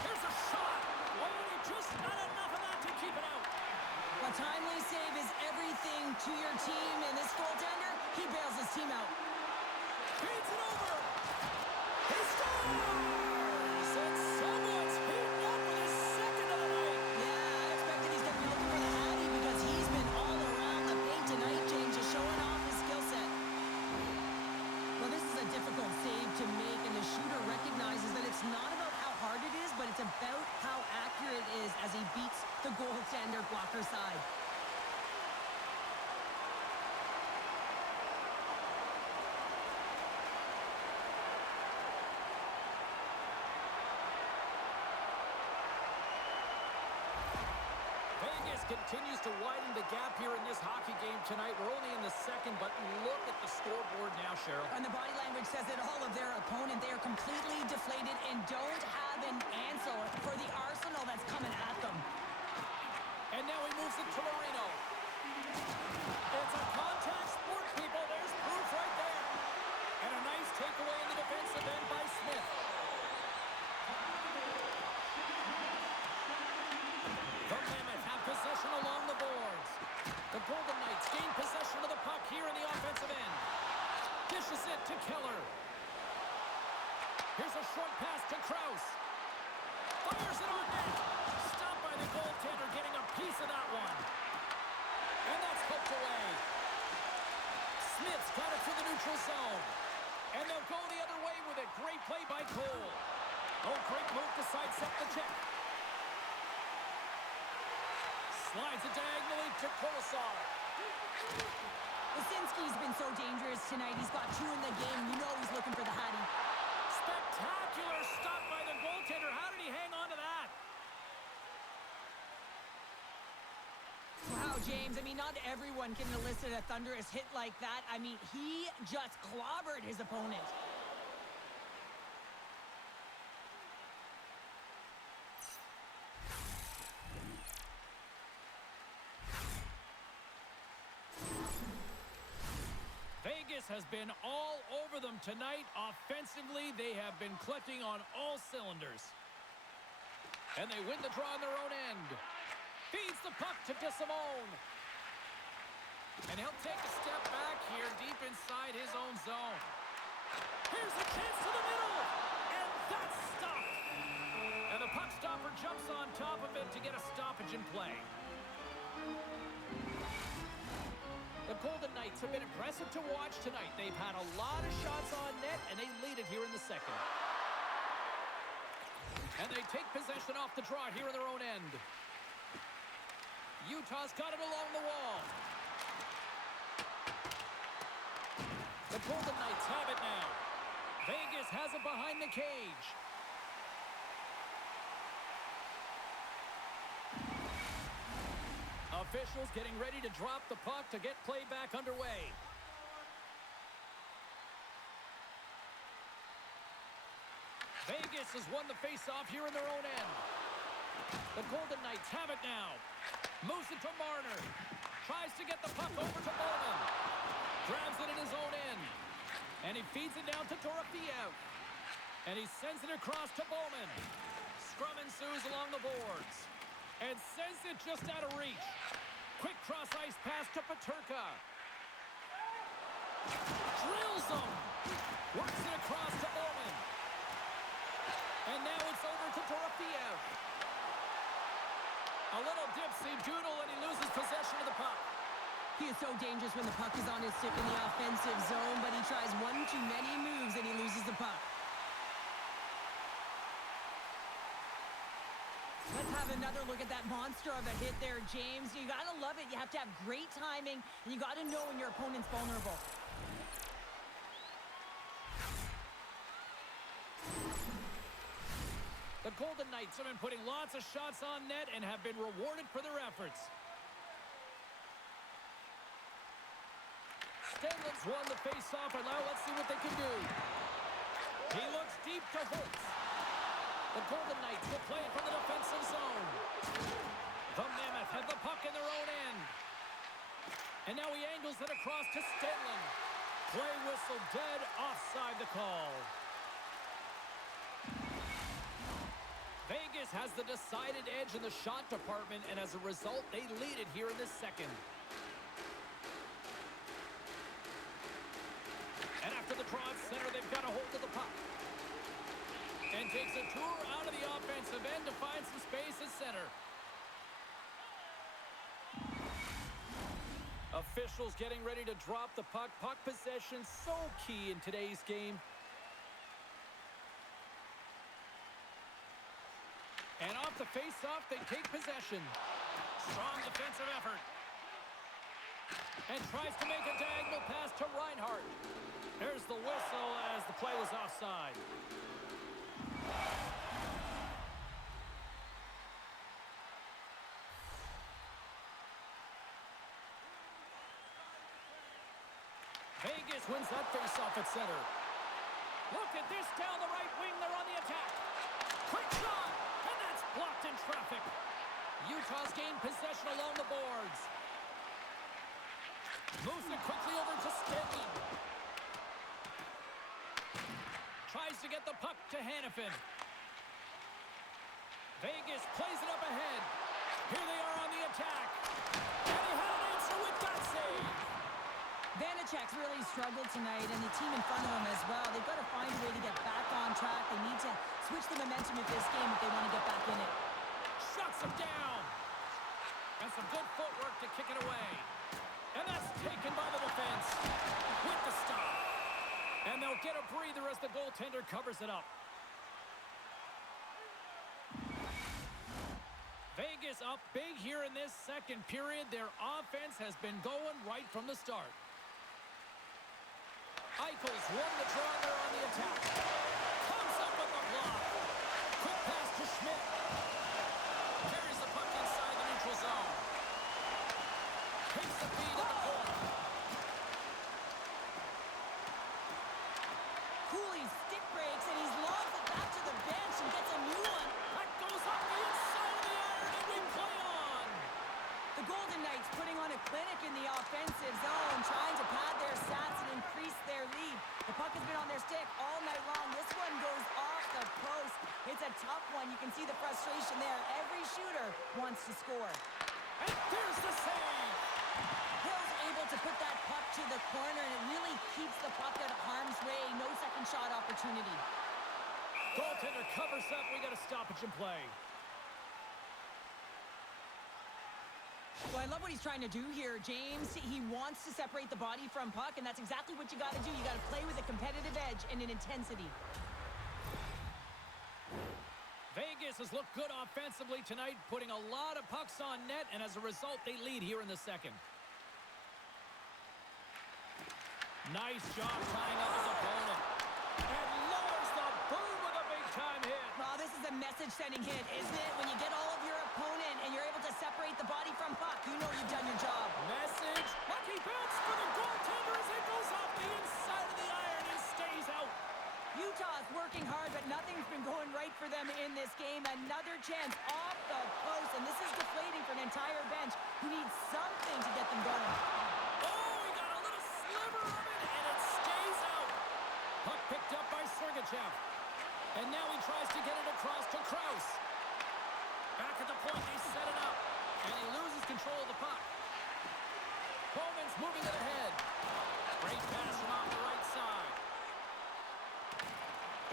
Here's a shot. Oh, and he just not enough of that to keep it out. A timely save is everything to your team, and this goaltender, he bails his team out. Feeds it over. He scores! And someone's heating up with his second of the night. Yeah, I expected he's going to be looking for the Hattie because he's been all around the paint tonight, James, just showing off his skill set. Well, this is a difficult save to make, and the shooter recognizes that it's not about how hard it is, but it's about how accurate it is as he beats the goaltender blocker side. Vegas continues to widen the gap here in this hockey game tonight. We're only in the second, but look at the scoreboard now, Cheryl. And the body language says it all of their opponent. They are completely deflated and don't have an answer for the arsenal that's coming at them. And now he moves it to Marino. It's a contact sport, people. There's proof right there. And a nice takeaway in the defensive end by Smith. The Mammoth have possession along the boards. The Golden Knights gain possession of the puck here in the offensive end. Dishes it to Keller. Here's a short pass to Krause. Fires it on net. Stopped by the goaltender, getting a piece of that one. And that's poked away. Smith's got it to the neutral zone. And they'll go the other way with it. Great play by Cole. Oh, great move to sidestep the check. Slides it diagonally to Kolosar. Wasinski's been so dangerous tonight. He's got two in the game. You know he's looking for the Hattie. Spectacular stop by the goaltender. How did he hang on to that? Wow, James. I mean, not everyone can elicit a thunderous hit like that. I mean, he just clobbered his opponent. Vegas has been all over them tonight. Offensively, they have been clicking on all cylinders. And they win the draw on their own end. Feeds the puck to DeSimone. And he'll take a step back here deep inside his own zone. Here's a chance to the middle. And that's stopped. And the puck stopper jumps on top of it to get a stoppage in play. The Golden Knights have been impressive to watch tonight. They've had a lot of shots on net, and they lead it here in the second. And they take possession off the draw here in their own end. Utah's got it along the wall. The Golden Knights have it now. Vegas has it behind the cage. Officials getting ready to drop the puck to get play back underway. Vegas has won the faceoff here in their own end. The Golden Knights have it now. Moves it to Marner. Tries to get the puck over to Bowman. Grabs it in his own end. And he feeds it down to Dorofeev. And he sends it across to Bowman. Scrum ensues along the boards. And sends it just out of reach. Quick cross-ice pass to Peterka. Drills him. Works it across to Bowman. And now it's over to Dorofeev. A little dipsy doodle and he loses possession of the puck. He is so dangerous when the puck is on his stick in the offensive zone, but he tries one too many moves and he loses the puck. Let's have another look at that monster of a hit there, James. You got to love it. You have to have great timing, and you got to know when your opponent's vulnerable. The Golden Knights have been putting lots of shots on net and have been rewarded for their efforts. Stanley's won the face-off, and now let's see what they can do. He looks deep to Holtz. The Golden Knights will play it from the defensive zone. The Mammoth have the puck in their own end. And now he angles it across to Stanley. Play whistle dead, offside the call. Vegas has the decided edge in the shot department, and as a result, they lead it here in the second. And after the draw at center, they've got a hold of the puck. And takes a tour out of the offensive end to find some space at center. Officials getting ready to drop the puck. Puck possession so key in today's game. And off the face-off, they take possession. Strong defensive effort. And tries to make a diagonal pass to Reinhart. There's the whistle as the play was offside. Vegas wins that face-off at center. Look at this down the right wing. They're on the attack. Quick shot, and that's blocked in traffic. Utah's gained possession along the boards. Moves it quickly over to Stanley. Tries to get the puck to Hanifin. Vegas plays it up ahead. Here they are on the attack. And he had an answer with that save. Vanacek's really struggled tonight, and the team in front of him as well. They've got to find a way to get back on track. They need to switch the momentum of this game if they want to get back in it. Shuts him down. And some good footwork to kick it away. And that's taken by the defense with the stop. And they'll get a breather as the goaltender covers it up. Vegas up big here in this second period. Their offense has been going right from the start. Eichel's won the draw there on the attack. Comes up with the block. Quick pass to Schmidt. Carries the puck inside the neutral zone. Takes the feed at the corner. Cooley stick breaks, and he's lost it back to the bench and gets a new one. That goes up the inside of the iron, and we play on. The Golden Knights putting on a clinic in the offensive zone, trying to pad their stats and increase their lead. The puck has been on their stick all night long. This one goes off the post. It's a tough one. You can see the frustration there. Every shooter wants to score. And there's the save. Hill's able to put that puck to the corner, and it really keeps the puck out of harm's way. No second shot opportunity. Goaltender covers up. We got a stoppage in play. Well, I love what he's trying to do here, James. He wants to separate the body from puck, and that's exactly what you got to do. You got to play with a competitive edge and an intensity. Vegas has looked good offensively tonight, putting a lot of pucks on net, and as a result, they lead here in the second. Nice job tying up his opponent. And lowers the boom with a big-time hit. Well, this is a message-sending hit, isn't it? When you get all of your opponent and you're able to separate the body from puck, you know you've done your job. Message. Lucky bounce for the goaltender as it goes off the inside of the iron and stays out. Utah's working hard, but nothing's been going right for them in this game. Another chance off the post, and this is deflating for an entire bench who needs something to get them going. Oh, he got a little sliver of it, and it stays out. Puck picked up by Sergachev. And now he tries to get it across to Krause. Back at the point, they set it up. And he loses control of the puck. Bowman's moving it ahead. Great pass from off the right side.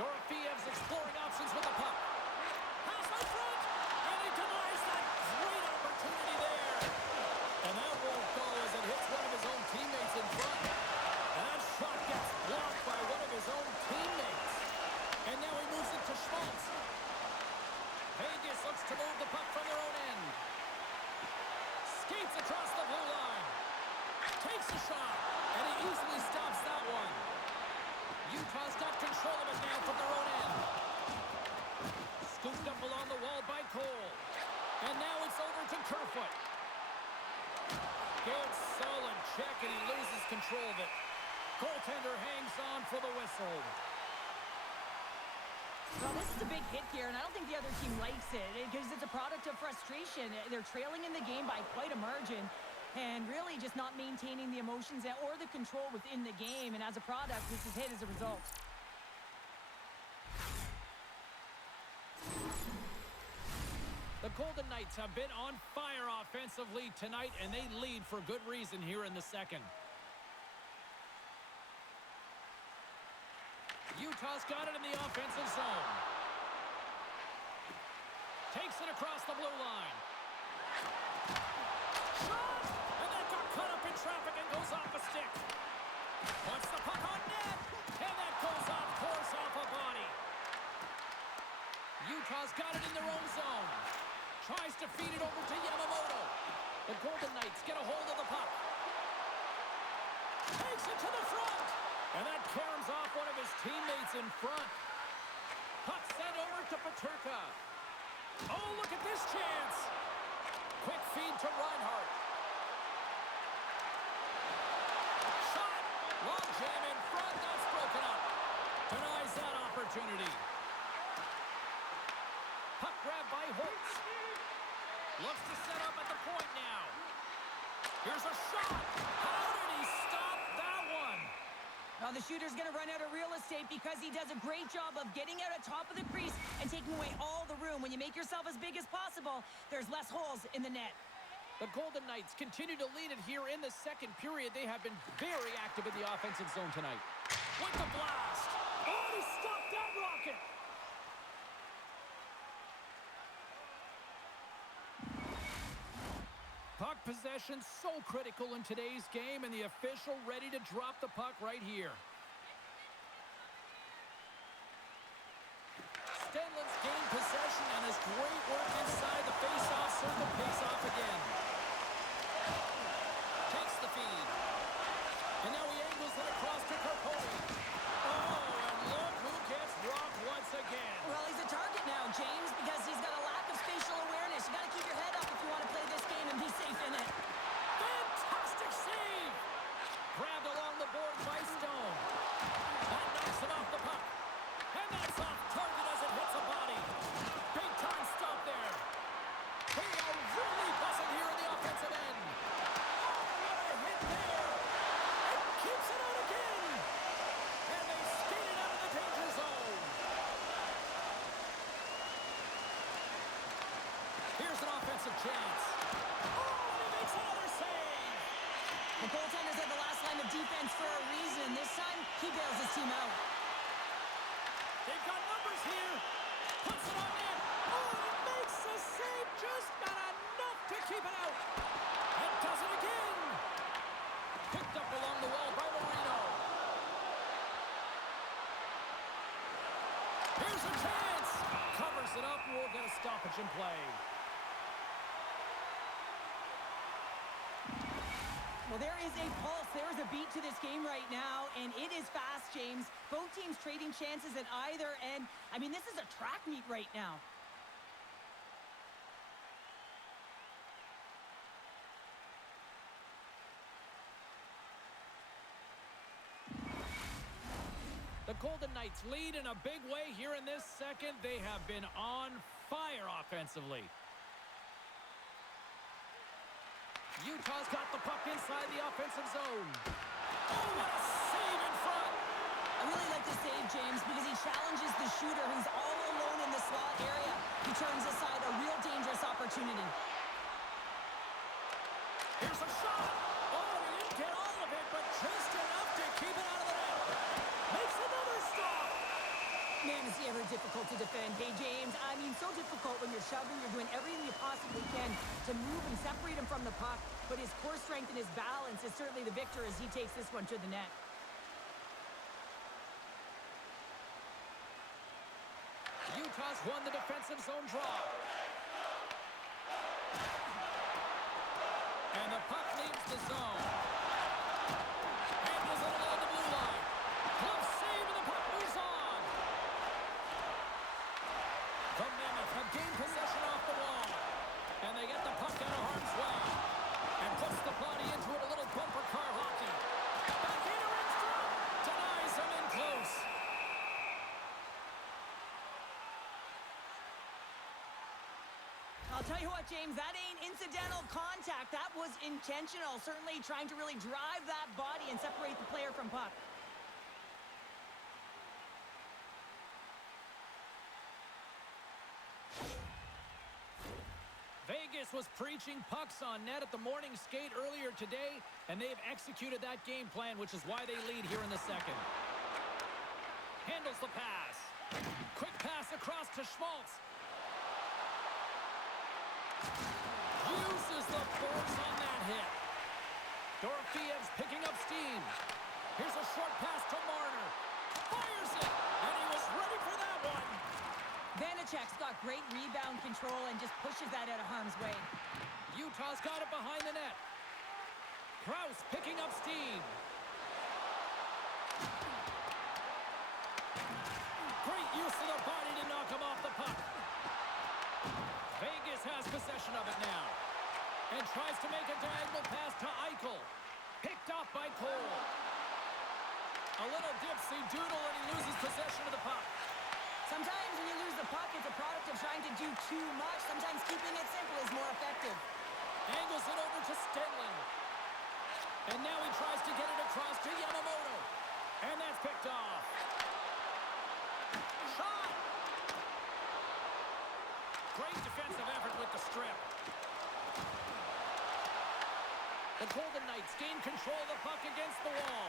Dorofiev's exploring options with the puck. Pass in front, and he denies that great opportunity there. And that won't go as it hits one of his own teammates in front. And that shot gets blocked by one of his own teammates. And now he moves it to Schmaltz. Vegas looks to move the puck from their own end. Skates across the blue line. Takes a shot, and he easily stops that one. Utah's got control of it now from their own end. Scooped up along the wall by Cole. And now it's over to Kerfoot. Good solid check, and he loses control of it. Goaltender hangs on for the whistle. Well, this is a big hit here, and I don't think the other team likes it because it's a product of frustration. They're trailing in the game by quite a margin and really just not maintaining the emotions or the control within the game, and as a product, this is hit as a result. The Golden Knights have been on fire offensively tonight, and they lead for good reason here in the second. Utah's got it in the offensive zone. Takes it across the blue line. Shot! And that got caught up in traffic and goes off a stick. Wants the puck on net. And that goes off course off a body. Utah's got it in their own zone. Tries to feed it over to Yamamoto. The Golden Knights get a hold of the puck. Takes it to the front. And that caroms off one of his teammates in front. Puck sent over to Peterka. Oh, look at this chance. Quick feed to Reinhart. Shot. Long jam in front. That's broken up. Denies that opportunity. Puck grab by Holtz. Looks to set up at the point now. Here's a shot. How did he stop that one? Now the shooter's going to run out of real estate because he does a great job of getting out at top of the crease and taking away all the room. When you make yourself as big as possible, there's less holes in the net. The Golden Knights continue to lead it here in the second period. They have been very active in the offensive zone tonight. With the blast. Oh, he stopped that rocket. Puck possession so critical in today's game, and the official ready to drop the puck right here. Stanley's gained possession, and his great work inside the face-off circle pays off again. Takes the feed. And now he angles it across to Kerfoot. offensive chance. Oh, and he makes another save. The goaltenders at the last line of defense for a reason. This time, he bails his team out. They've got numbers here. Puts it on net. Oh, and he makes the save. Just not enough to keep it out. And does it again. Picked up along the wall by Marino. Here's a chance. Covers it up, and we'll get a stoppage in play. Well, there is a pulse. There is a beat to this game right now, and it is fast, James. Both teams trading chances at either end. I mean, this is a track meet right now. The Golden Knights lead in a big way here in this second. They have been on fire offensively. Utah's got the puck inside the offensive zone. Oh, what a save in front. I really like the save, James, because he challenges the shooter who's all alone in the slot area. He turns aside a real dangerous opportunity. Here's a shot. Oh, he didn't get all of it, but just enough to keep it out of the net. Makes another stop. Man, is he ever difficult to defend. Hey, James, I mean, so difficult when you're shoving, you're doing everything you possibly can to move and separate him from the puck, but his core strength and his balance is certainly the victor as he takes this one to the net. Utah's won the defensive zone draw. And the puck leaves the zone. Handles it along the blue line. Glove save, and the puck moves on. The Mammoth have gained possession off the wall. And they get the puck out of harm's way. And puts the body into it, a little bumper car hockey. Back into Ringstrom. Denies him in close. I'll tell you what, James, that ain't incidental contact. That was intentional, certainly trying to really drive that body and separate the player from puck. Vegas was preaching pucks on net at the morning skate earlier today, and they've executed that game plan, which is why they lead here in the second. Handles the pass. Quick pass across to Schmaltz. Uses the force on that hit. Dorofeyev's picking up steam. Here's a short pass to Marner. Fires it, and he was ready for that one. Vanacek's got great rebound control and just pushes that out of harm's way. Utah's got it behind the net. Krause picking up steam. Great use of the body to knock him off the puck. Vegas has possession of it now. And tries to make a diagonal pass to Eichel. Picked off by Cole. A little dipsy doodle and he loses possession of the puck. Sometimes when you lose the puck, it's a product of trying to do too much. Sometimes keeping it simple is more effective. Angles it over to Stanley. And now he tries to get it across to Yamamoto. And that's picked off. Shot! Great defensive effort with the strip. The Golden Knights gain control of the puck against the wall.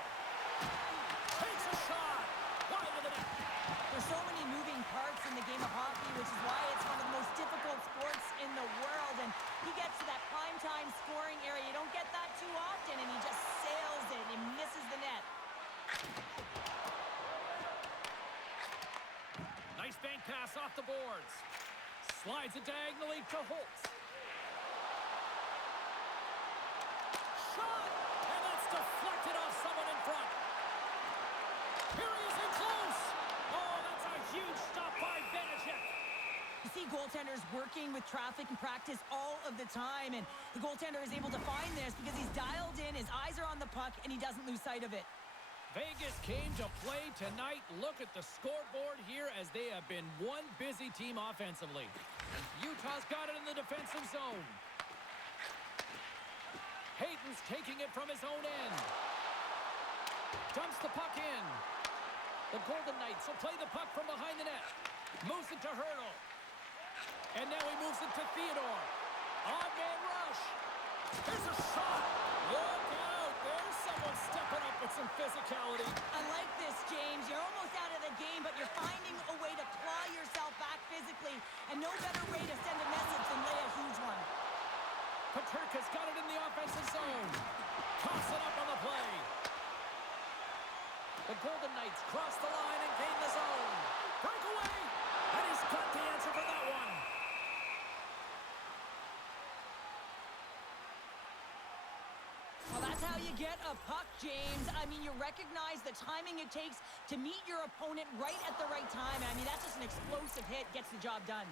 Takes a shot. Wide of the net. There's so many moving parts in the game of hockey, which is why it's one of the most difficult sports in the world. And he gets to that primetime scoring area. You don't get that too often, and he just sails it and misses the net. Nice bank pass off the boards. Slides it diagonally to Holtz. Shot! And that's deflected off someone in front. Here he is in close. Oh, that's a huge stop by Vanacek. You see goaltenders working with traffic in practice all of the time, and the goaltender is able to find this because he's dialed in, his eyes are on the puck, and he doesn't lose sight of it. Vegas came to play tonight. Look at the scoreboard here as they have been one busy team offensively. Utah's got it in the defensive zone. Hayton's taking it from his own end. Dumps the puck in. The Golden Knights will play the puck from behind the net. Moves it to Hurdle. And now he moves it to Theodore. Odd man rush. Here's a shot. Look out. There's someone stepping up with some physicality. I like this, James. You're almost out of the game, but you're finding a way to claw yourself back physically, and no better way to send a message than lay a huge one. Paterka's got it in the offensive zone. Toss it up on the play. The Golden Knights cross the line and gain the zone. Breakaway. And he's got the answer for that one. Well, that's how you get a puck, James. I mean, you recognize the timing it takes to meet your opponent right at the right time. I mean, that's just an explosive hit. Gets the job done.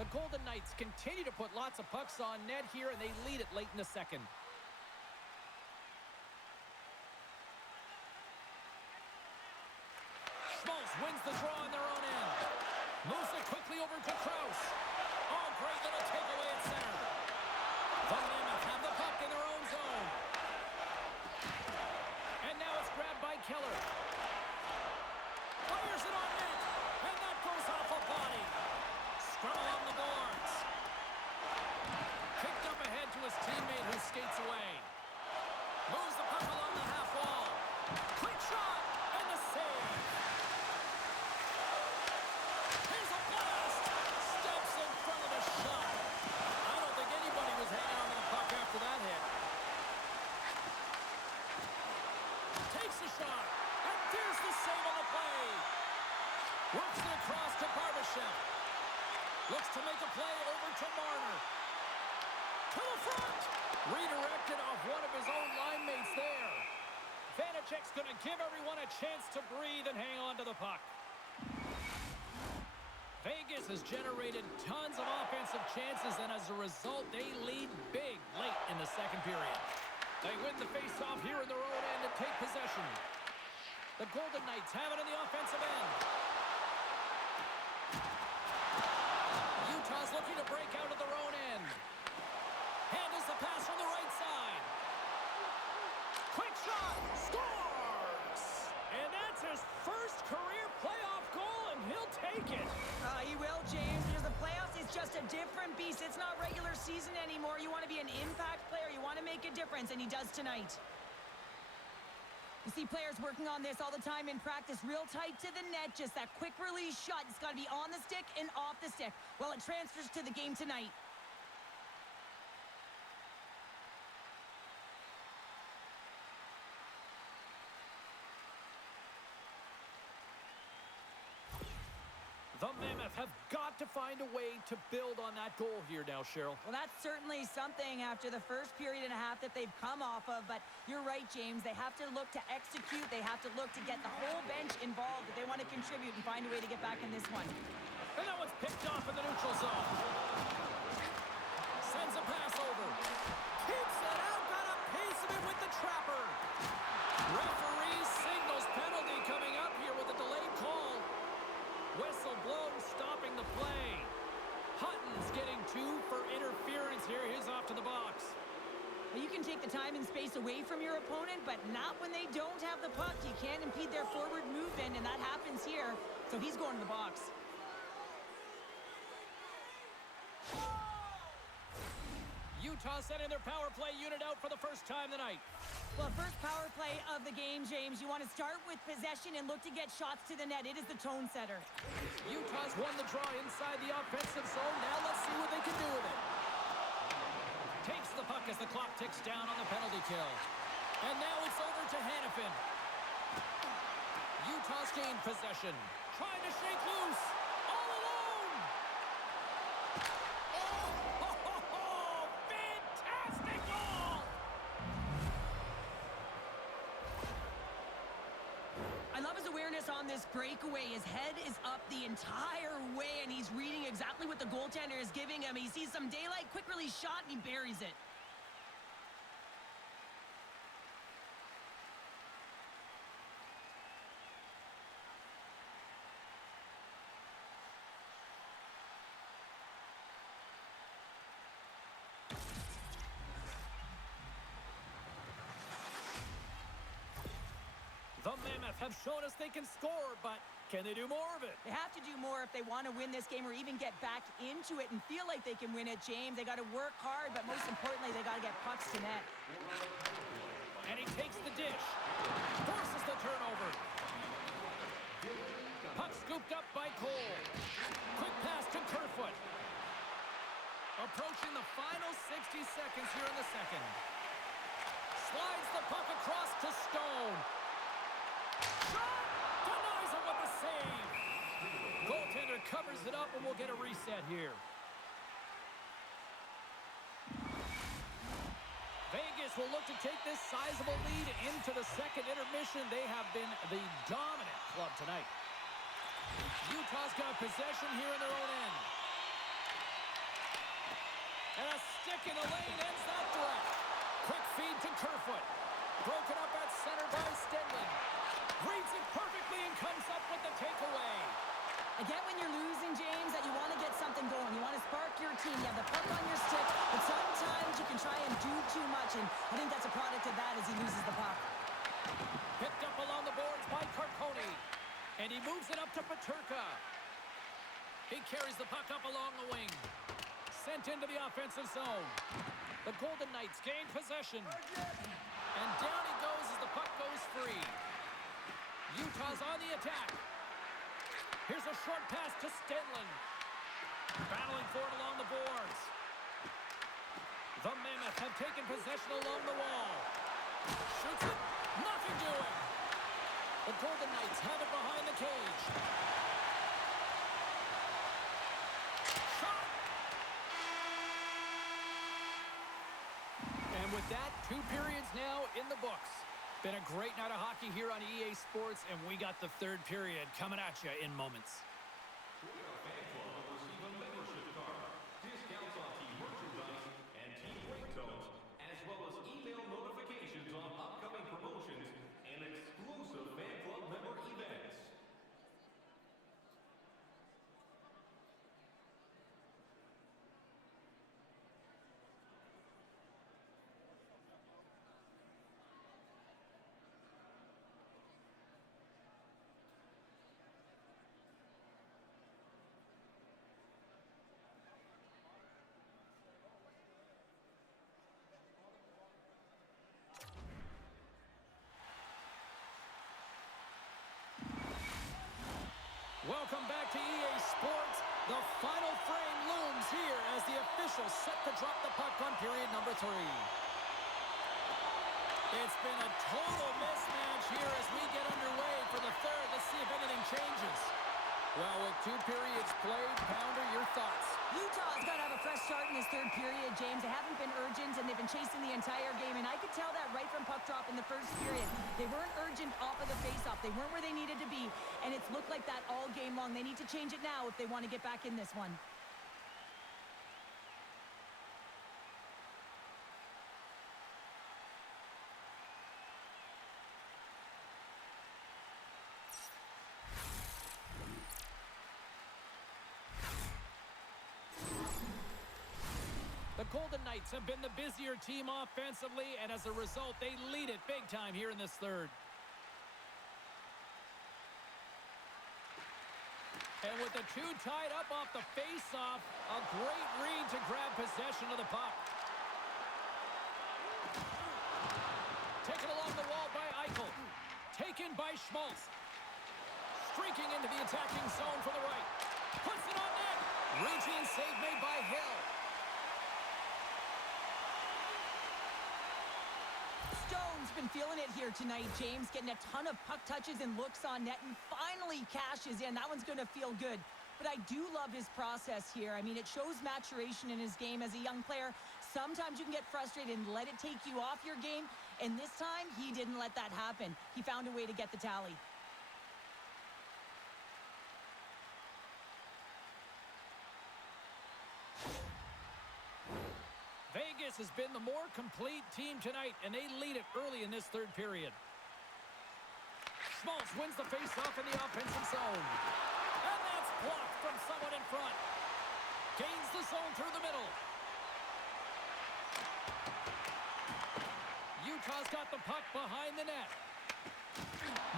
The Golden Knights continue to put lots of pucks on net here, and they lead it late in the second. Schmaltz wins the draw on their own end. Moves it quickly over to Krause. Oh, great little takeaway at center. The Mammoth have the puck in their own zone. And now it's grabbed by Keller. Fires it on net. And that goes off a body. Scrum along the boards. Kicked up ahead to his teammate who skates away. Moves the puck along the half wall. Quick shot. And the save. Here's a blast. Steps in front of the shot. I don't think anybody was hanging on to the puck after that hit. Takes the shot. And there's the save on the play. Works it across to Barbashev. Looks to make a play over to Marner. To the front. Redirected off one of his own line mates there. Vanacek's going to give everyone a chance to breathe and hang on to the puck. Vegas has generated tons of offensive chances, and as a result, they lead big late in the second period. They win the faceoff here in their own end and take possession. The Golden Knights have it in the offensive end. Utah's looking to break out of their own end. Handles the pass from the right side. Quick shot. Scores! And that's his first career playoff goal, and he'll take it. He will, James, because the playoffs is just a different beast. It's not regular season anymore. You want to be an impact player. You want to make a difference, and he does tonight. You see players working on this all the time in practice, real tight to the net, just that quick release shot. It's got to be on the stick and off the stick. Well, it transfers to the game tonight. The Mammoth have got to find a way to build on that goal here now, Cheryl. Well, that's certainly something after the first period and a half that they've come off of. But you're right, James. They have to look to execute. They have to look to get the whole bench involved if they want to contribute and find a way to get back in this one. And that one's picked off in the neutral zone. Sends a pass over. Keeps it out. Got a piece of it with the trapper. Referee signals penalty coming up here with a delayed call. Whistle blown, stopping the play. Hutton's getting 2 for interference here. He's off to the box. Well, you can take the time and space away from your opponent, but not when they don't have the puck. You can't impede their forward movement, and that happens here. So he's going to the box. Utah sending their power play unit out for the first time tonight. Well, first power play of the game, James. You want to start with possession and look to get shots to the net. It is the tone setter. Utah's won the draw inside the offensive zone. Now let's see what they can do with it. Takes the puck as the clock ticks down on the penalty kill. And now it's over to Hannafin. Utah's gained possession. Trying to shake loose. All alone. Oh, fantastic goal! I love his awareness on this breakaway. His head is up the entire way, and he's reading exactly what the goaltender is giving him. He sees some daylight, quick release shot, and he buries it. The Mammoth have shown us they can score, but Can they do more of it? They have to do more if they want to win this game or even get back into it and feel like they can win it, James. They got to work hard, but most importantly, they got to get pucks to net. And he takes the dish. Forces the turnover. Puck scooped up by Cole. Quick pass to Kerfoot. Approaching the final 60 seconds here in the second. Slides the puck across to Stone. Shot! Denies him with the save. Goaltender covers it up, and we'll get a reset here. Vegas will look to take this sizable lead into the second intermission. They have been the dominant club tonight. Utah's got possession here in their own end. And a stick in the lane ends that threat. Quick feed to Kerfoot. Broken up at center by Stanley. Reads it perfectly and comes up with the takeaway. I get when you're losing, James, that you want to get something going. You want to spark your team. You have the puck on your stick, but sometimes you can try and do too much, and I think that's a product of that as he loses the puck. Picked up along the boards by Carcone. And he moves it up to Peterka. He carries the puck up along the wing. Sent into the offensive zone. The Golden Knights gain possession. And down he goes as the puck goes free. Utah's on the attack. Here's a short pass to Stanley. Battling for it along the boards. The Mammoth have taken possession along the wall. Shoots it. Nothing doing. The Golden Knights have it behind the cage. Shot! And with that, 2 periods now in the books. Been a great night of hockey here on EA Sports, and we got the third period coming at you in moments. We are a fan club that receive a membership card, discounts on team merchandise, and team ringtones, as well as email notifications on upcoming promotions and exclusive fan club member events. Welcome back to EA Sports. The final frame looms here as the officials set to drop the puck on period number 3. It's been a total mismatch here as we get underway for the third. Let's see if anything changes. Well, with 2 periods played, Pounder, your thoughts? Utah's got to have a fresh start in this third period, James. They haven't been urgent, and they've been chasing the entire game, and I could tell that right from puck drop in the first period. They weren't urgent off of the faceoff. They weren't where they needed to be, and it's looked like that all game long. They need to change it now if they want to get back in this one. The Golden Knights have been the busier team offensively, and as a result, they lead it big time here in this third. And with the 2 tied up off the face-off, a great read to grab possession of the puck. Taken along the wall by Eichel. Taken by Schmaltz. Streaking into the attacking zone for the right. Puts it on net. Routine save made by Hill. Stone's been feeling it here tonight, James, getting a ton of puck touches and looks on net, and finally cashes in. That one's going to feel good. But I do love his process here. I mean, it shows maturation in his game as a young player. Sometimes you can get frustrated and let it take you off your game, and this time, he didn't let that happen. He found a way to get the tally. Vegas has been the more complete team tonight, and they lead it early in this third period. Schmaltz wins the faceoff in the offensive zone. And that's blocked from someone in front. Gains the zone through the middle. Utah's got the puck behind the net.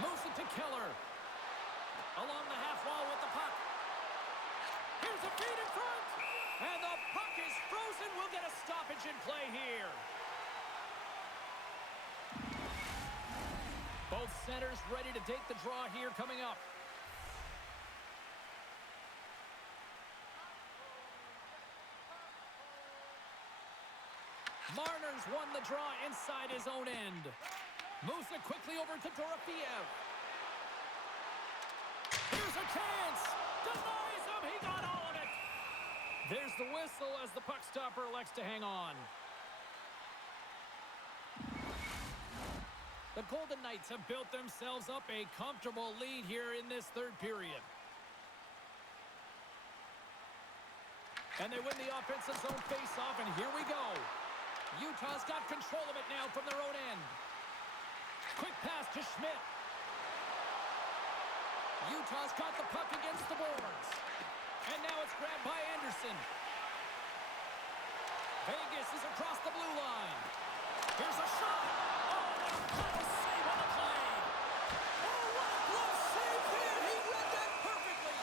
Moves it to Keller. Along the half wall with the puck. Here's a feed in front. And the puck is frozen. We'll get a stoppage in play here. Both centers ready to take the draw here coming up. Marner's won the draw inside his own end. Moves it quickly over to Dorofeev. Here's a chance. Denies him. He got all of it. There's the whistle as the puck stopper elects to hang on. The Golden Knights have built themselves up a comfortable lead here in this third period. And they win the offensive zone face-off, and here we go. Utah's got control of it now from their own end. Quick pass to Schmidt. Utah's got the puck against the boards. And now it's grabbed by Anderson. Vegas is across the blue line. Here's a shot. Oh, what a save on the play. Oh, what a glove save here. He read that perfectly.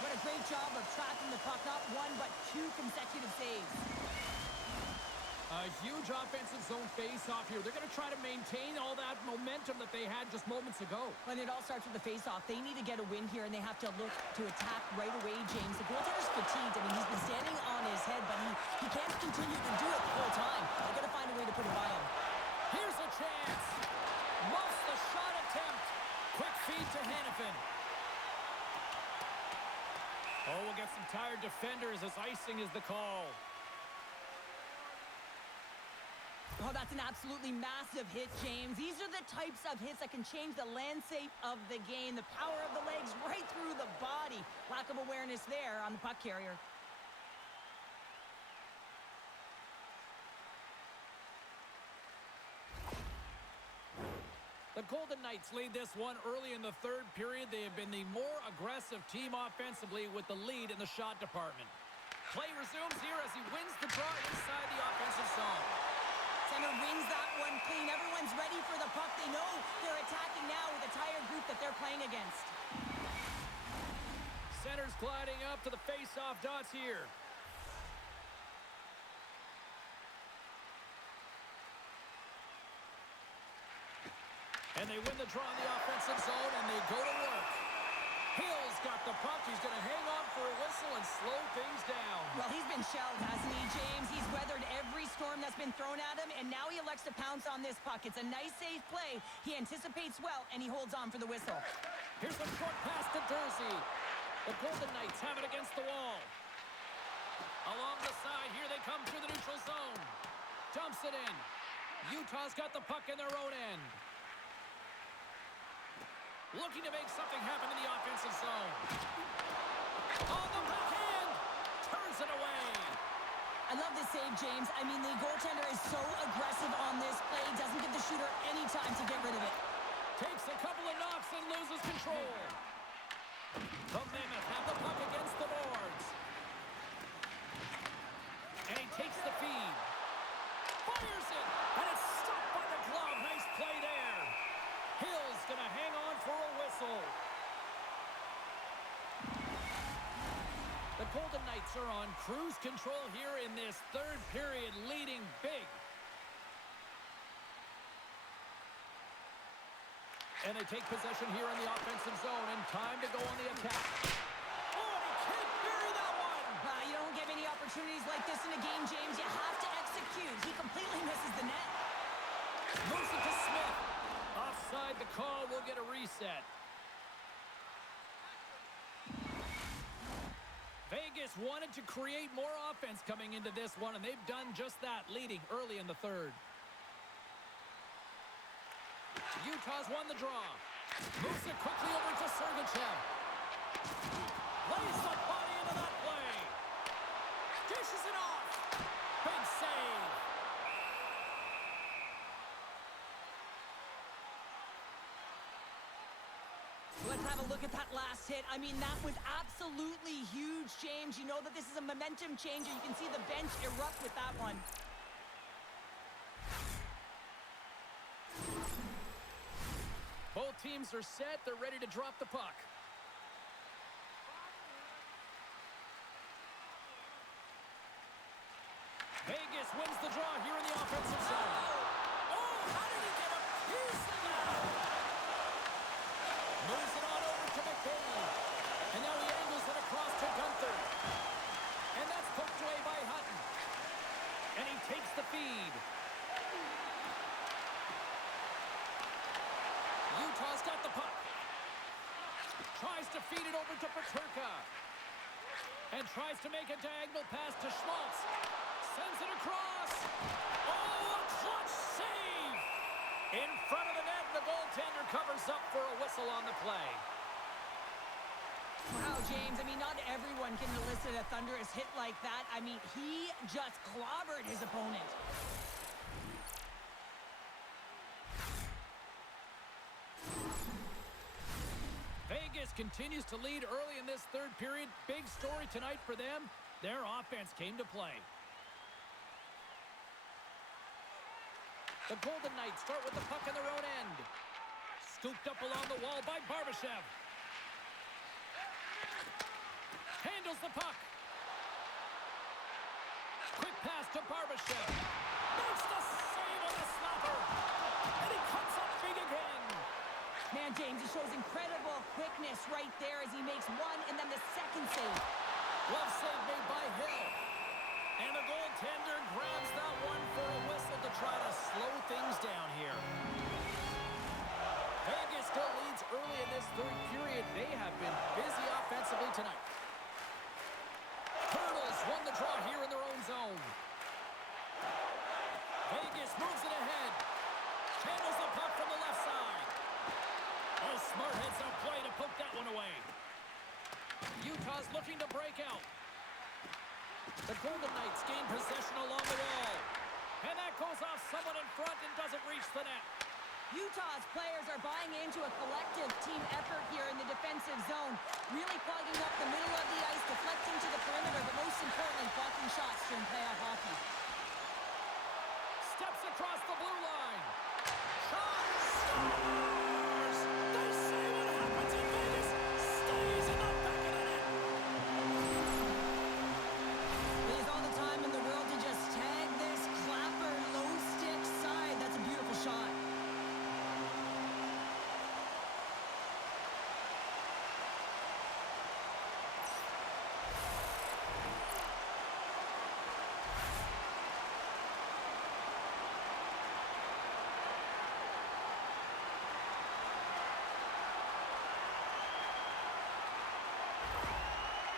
What a great job of tracking the puck. Not one, but two consecutive saves. A huge offensive zone face-off here. They're going to try to maintain all that momentum that they had just moments ago. And it all starts with the face-off. They need to get a win here, and they have to look to attack right away, James. The goaltender's fatigued. I mean, he's been standing on his head, but he can't continue to do it the whole time. They've got to find a way to put it by him. Here's a chance. Muffs the shot attempt. Quick feed to Hanifin. Oh, we'll get some tired defenders as icing is the call. Oh, that's an absolutely massive hit, James. These are the types of hits that can change the landscape of the game. The power of the legs right through the body. Lack of awareness there on the puck carrier. The Golden Knights lead this one early in the third period. They have been the more aggressive team offensively with the lead in the shot department. Play resumes here as he wins the draw inside the offensive zone. Center wins that one clean. Everyone's ready for the puck. They know they're attacking now with a tired group that they're playing against. Center's gliding up to the face-off dots here. And they win the draw in the offensive zone, and they go to work. Hill's got the puck. He's going to hang on for a whistle and slow things down. Well, he's been shelled, hasn't he, James? He's weathered every storm that's been thrown at him, and now he elects to pounce on this puck. It's a nice, safe play. He anticipates well, and he holds on for the whistle. Here's a short pass to Dursey. The Golden Knights have it against the wall. Along the side, here they come through the neutral zone. Dumps it in. Utah's got the puck in their own end. Looking to make something happen in the offensive zone. On the backhand. Turns it away. I love this save, James. I mean, the goaltender is so aggressive on this play. Doesn't give the shooter any time to get rid of it. Takes a couple of knocks and loses control. The Mammoth have the puck against the boards. And he takes the feed. Fires it. And it's stopped by the glove. Nice play there. Hill's going to hang on for a whistle. The Golden Knights are on cruise control here in this third period, leading big. And they take possession here in the offensive zone, and time to go on the attack. Oh, he can't bury that one! You don't get many opportunities like this in a game, James. You have to execute. He completely misses the net. Moves it to Smith. Offside the call. Will get a reset. Vegas wanted to create more offense coming into this one, and they've done just that, leading early in the third. Utah's won the draw. Moves it quickly over to Sergachev. Lays the body into that play. Dishes it off. Big save. Let's have a look at that last hit. I mean, that was absolutely huge, James. You know that this is a momentum changer. You can see the bench erupt with that one. Both teams are set. They're ready to drop the puck. Vegas wins the draw here in the offensive zone. Oh, how did he get a piece of that? Moves it on over to McCabe. And now he angles it across to Gunther. And that's poked away by Hutton. And he takes the feed. Utah's got the puck. Tries to feed it over to Peterka. And tries to make a diagonal pass to Schmaltz. Sends it across. Oh, a clutch save! In front of the net, the goaltender covers up for a whistle on the play. Wow, James, I mean, not everyone can elicit a thunderous hit like that. I mean, he just clobbered his opponent. Vegas continues to lead early in this third period. Big story tonight for them. Their offense came to play. The Golden Knights start with the puck in their own end. Scooped up along the wall by Barbashev. Handles the puck. Quick pass to Barbashev. Makes the save on the slapper. And he cuts up big again. Man, James, it shows incredible quickness right there as he makes one and then the second save. Glove save made by Hill. And the goaltender grabs that one for a whistle to try to slow things down here. Vegas still leads early in this third period. They have been busy offensively tonight. Turtles won the draw here in their own zone. Vegas moves it ahead. Handles the puck from the left side. Oh, smart heads-up play to poke that one away. Utah's looking to break out. The Golden Knights gain possession along the wall. And that goes off someone in front and doesn't reach the net. Utah's players are buying into a collective team effort here in the defensive zone, really clogging up the middle of the ice, deflecting to the perimeter, but most importantly, blocking shots during playoff hockey. Steps across the blue line. Shot! Scores! They see what happens in Vegas. Stays in the back of the net. There's all the time in the world to just tag this clapper low stick side. That's a beautiful shot.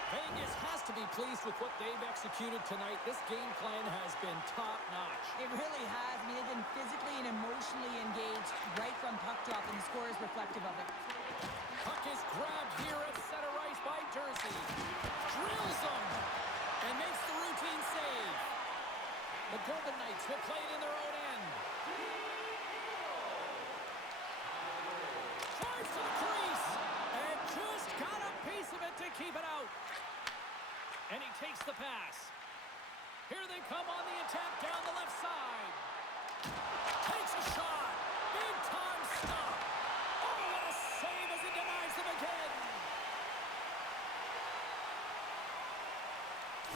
Vegas has to be pleased with what they've executed tonight. This game plan has been top-notch. It really has. I mean, they've been physically and emotionally engaged right from puck drop, and the score is reflective of it. Puck is grabbed here at center ice by Jersey. Drills him and makes the routine save. The Golden Knights will play it in their own end. Drives to the crease and just got a piece of it to keep it out. And he takes the pass. Here they come on the attack down the left side. Takes a shot. Big time stop. Oh, what a save as he denies them again.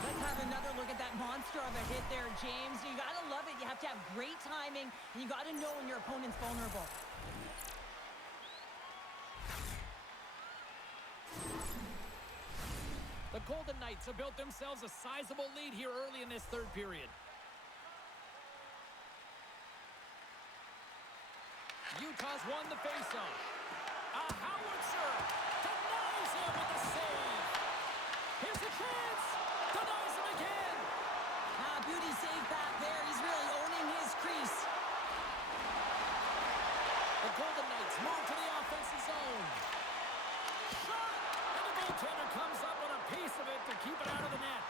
Let's have another look at that monster of a hit there, James. You got to love it. You have to have great timing, and you got to know when your opponent's vulnerable. The Golden Knights have built themselves a sizable lead here early in this third period. Utah's won the faceoff. A howitzer denies him with the save. Here's a chance. Denies him again. Beauty save back there. He's really owning his crease. The Golden Knights move to the offensive zone. Shot! And the goaltender comes up with a piece of it to keep it out of the net.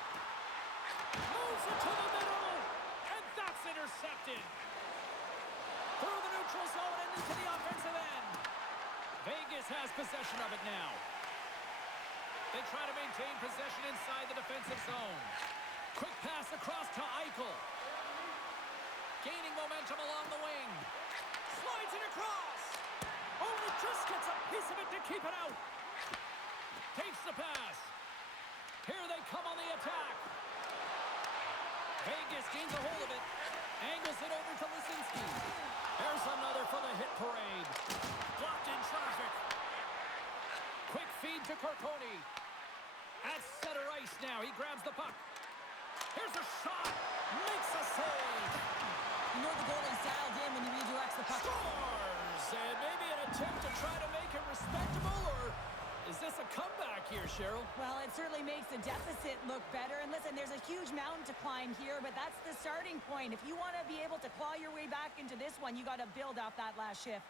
Moves it to the middle. And that's intercepted. Through the neutral zone and into the offensive end. Vegas has possession of it now. They try to maintain possession inside the defensive zone. Quick pass across to Eichel. Gaining momentum along the wing. Slides it across. Oh, he just gets a piece of it to keep it out. Takes the pass. Here they come on the attack. Vegas gains a hold of it. Angles it over to Lisinski. There's another for the hit parade. Blocked in traffic. Quick feed to Corpone. At center ice now. He grabs the puck. Here's a shot. Makes a save. You know the goalie's dialed in when he redirects the puck. Scores! And maybe an attempt to try to make it respectable, or is this a comeback here, Cheryl? Well, it certainly makes the deficit look better. And listen, there's a huge mountain to climb here, but that's the starting point. If you want to be able to claw your way back into this one, you got to build off that last shift.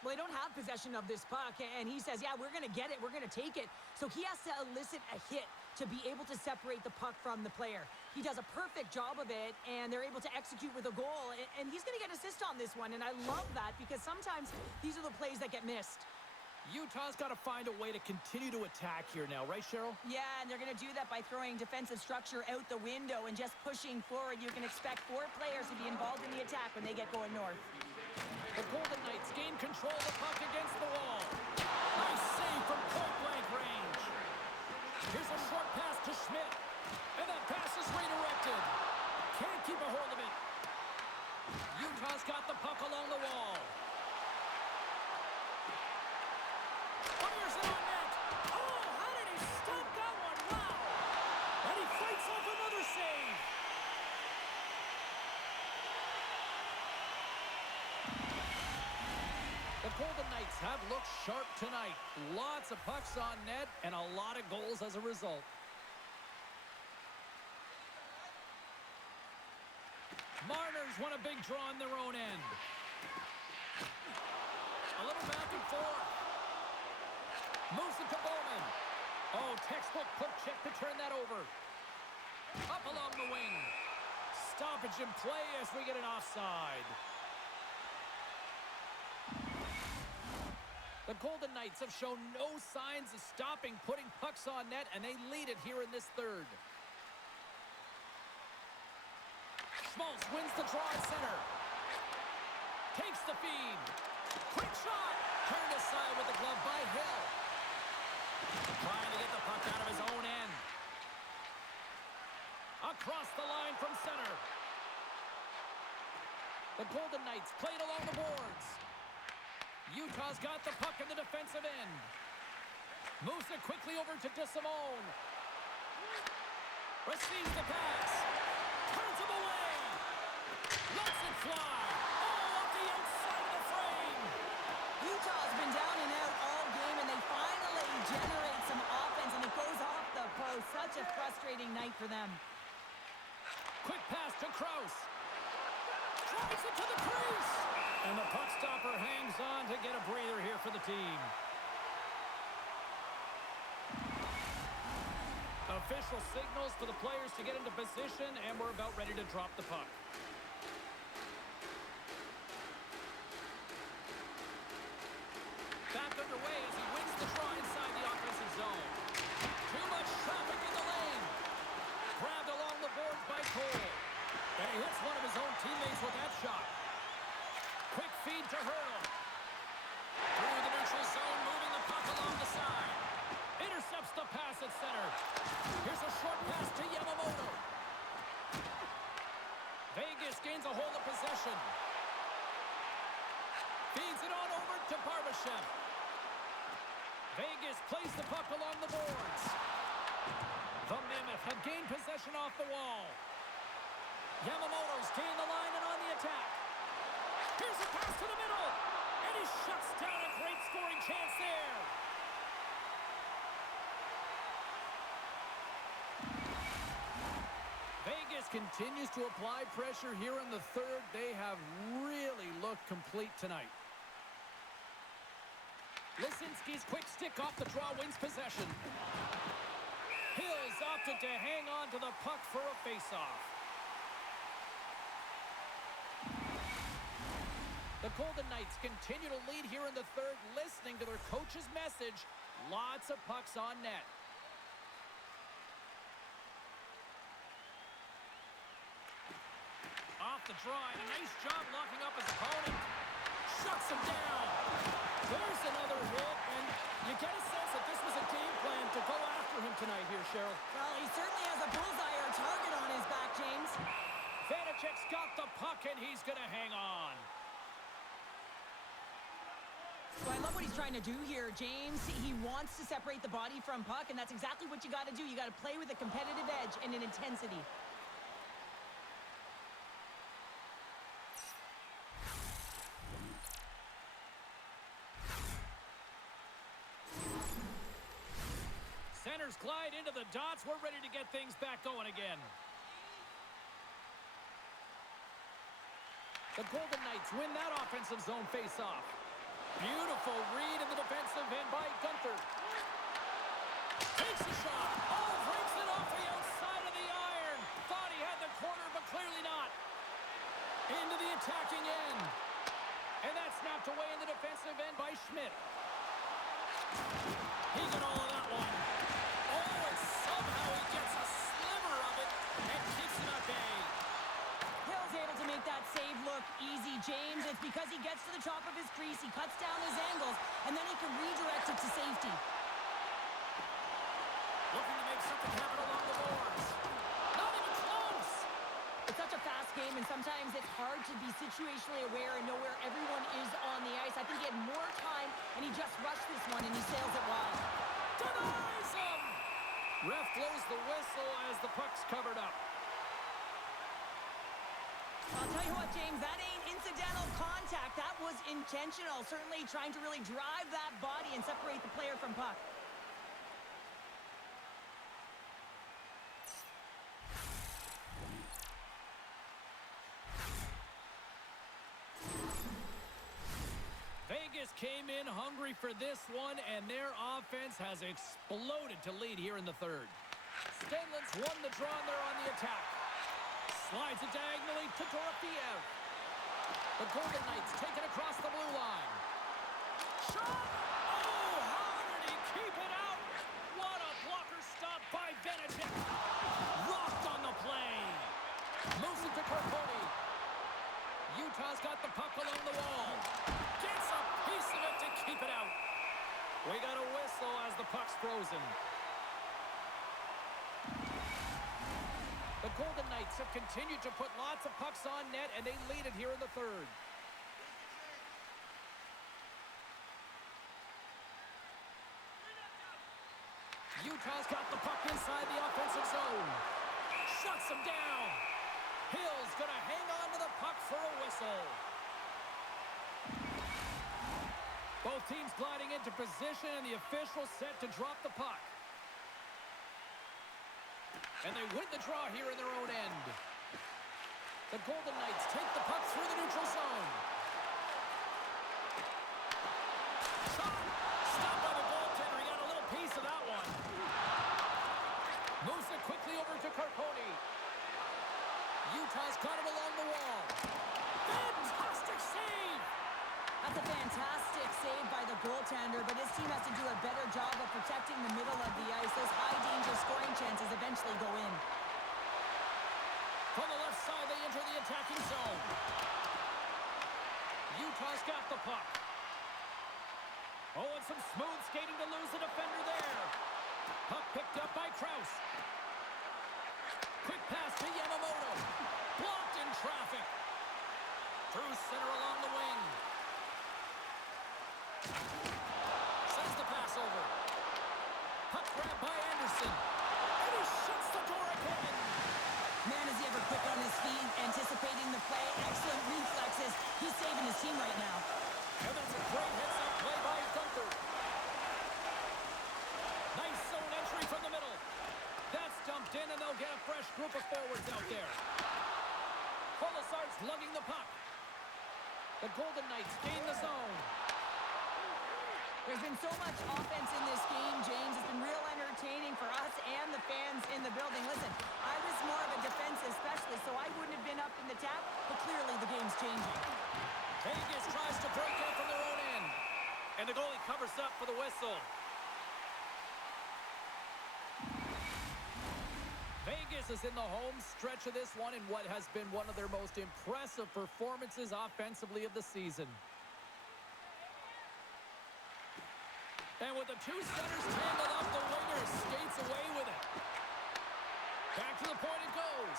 Well, they don't have possession of this puck, and he says, yeah, we're going to get it. We're going to take it. So he has to elicit a hit to be able to separate the puck from the player. He does a perfect job of it, and they're able to execute with a goal. And he's going to get an assist on this one, and I love that because sometimes these are the plays that get missed. Utah's got to find a way to continue to attack here now, right, Cheryl? Yeah, and they're going to do that by throwing defensive structure out the window and just pushing forward. You can expect 4 players to be involved in the attack when they get going north. The Golden Knights gain control of the puck against the wall. Nice save from point-blank range. Here's a short pass to Schmidt. And that pass is redirected. Can't keep a hold of it. Utah's got the puck along the wall. Fires it on net. Oh, how did he stop that one? Wow. And he fights off another save. The Golden Knights have looked sharp tonight. Lots of pucks on net and a lot of goals as a result. Mariners want a big draw on their own end. A little back and forth. Moves it to Bowman. Oh, textbook put check to turn that over. Up along the wing. Stoppage in play as we get an offside. The Golden Knights have shown no signs of stopping putting pucks on net, and they lead it here in this third. Schmaltz wins the draw at center. Takes the feed. Quick shot. Turned aside with the glove by Hill. Trying to get the puck out of his own end. Across the line from center. The Golden Knights played along the boards. Utah's got the puck in the defensive end. Moves it quickly over to DeSimone. Receives the pass. Turns him away. Lets it fly. Oh, off the outside of the frame. Utah's been down and out all game, and they finally generate some offense, and it goes off the post. Such a frustrating night for them. Quick pass to Krause. Drives it to the crease. And the puck stopper hangs on to get a breather here for the team. Official signals for the players to get into position, and we're about ready to drop the puck. Back underway as he wins the draw inside the offensive zone. Too much traffic in the lane. Grabbed along the boards by Cole. And he hits one of his own teammates with that shot. Quick feed to Hurdle. Through the neutral zone, moving the puck along the side. Intercepts the pass at center. Here's a short pass to Yamamoto. Vegas gains a hold of possession. Feeds it on over to Barbashev. Vegas plays the puck along the boards. The Mammoth have gained possession off the wall. Yamamoto's gained the line and on the attack. Here's a pass to the middle. And he shuts down a great scoring chance there. Vegas continues to apply pressure here in the third. They have really looked complete tonight. Lisinski's quick stick off the draw wins possession. Hills opted to hang on to the puck for a faceoff. The Golden Knights continue to lead here in the third, listening to their coach's message. Lots of pucks on net. Off the draw, and a nice job locking up his opponent. Shuts him down. There's another hit, and you get a sense that this was a game plan to go after him tonight here, Cheryl. Well, he certainly has a bullseye or target on his back, James. Vanacek's got the puck, and he's going to hang on. So I love what he's trying to do here, James. He wants to separate the body from puck, and that's exactly what you got to do. You got to play with a competitive edge and an intensity. Centers glide into the dots. We're ready to get things back going again. The Golden Knights win that offensive zone face-off. Beautiful read in the defensive end by Gunther. Takes a shot. Oh, breaks it off the outside of the iron. Thought he had the corner, but clearly not. Into the attacking end. And that's snapped away in the defensive end by Schmidt. He got all of that one. Oh, and somehow he gets a sliver of it and keeps him at bay. Hill's able to make that save look easy, James. It's because he gets to the top of his crease, he cuts down his angles, and then he can redirect it to safety. Looking to make something happen along the boards. Not even close. It's such a fast game, and sometimes it's hard to be situationally aware and know where everyone is on the ice. I think he had more time, and he just rushed this one, and he sails it wide. Denies him. Ref blows the whistle as the puck's covered up. I'll tell you what, James, that ain't incidental contact. That was intentional. Certainly trying to really drive that body and separate the player from puck. Vegas came in hungry for this one, and their offense has exploded to lead here in the third. Stanley's won the draw, and they're on the attack. Slides it diagonally to Dorofeev. The Golden Knights take it across the blue line. Shot! Oh, how did he keep it out? What a blocker stop by Vanacek. Rocked on the play. Moves it to Carponi. Utah's got the puck along the wall. Gets a piece of it to keep it out. We got a whistle as the puck's frozen. The Golden Knights have continued to put lots of pucks on net, and they lead it here in the third. Utah's got the puck inside the offensive zone. Shuts him down. Hill's going to hang on to the puck for a whistle. Both teams gliding into position, and the official set to drop the puck. And they win the draw here in their own end. The Golden Knights take the puck through the neutral zone. Shot! Stopped by the goaltender. He got a little piece of that one. Moves it quickly over to Carponi. Utah's got it along the wall. Fantastic save! That's a fantastic save by the goaltender, but his team has to do a better job of protecting the middle of the ice. Those high-danger scoring chances eventually go in. From the left side, they enter the attacking zone. Utah's got the puck. Oh, and some smooth skating to lose the defender there. Puck picked up by Krause. Quick pass to Yamamoto. Blocked in traffic. Through center along the wing. Sends the pass over. Puck grab by Anderson. And he shuts the door again. Man, is he ever quick on his feet, anticipating the play. Excellent reflexes. He's saving his team right now. And that's a great heads-up play by Gunther. Nice zone entry from the middle. That's dumped in, and they'll get a fresh group of forwards out there. Colasar's lugging the puck. The Golden Knights gain the zone. There's been so much offense in this game, James. It's been real entertaining for us and the fans in the building. Listen, I was more of a defensive specialist, so I wouldn't have been up in the tap, but clearly the game's changing. Vegas tries to break in from their own end. And the goalie covers up for the whistle. Vegas is in the home stretch of this one in what has been one of their most impressive performances offensively of the season. And with the two centers tangled up, the winger skates away with it. Back to the point it goes.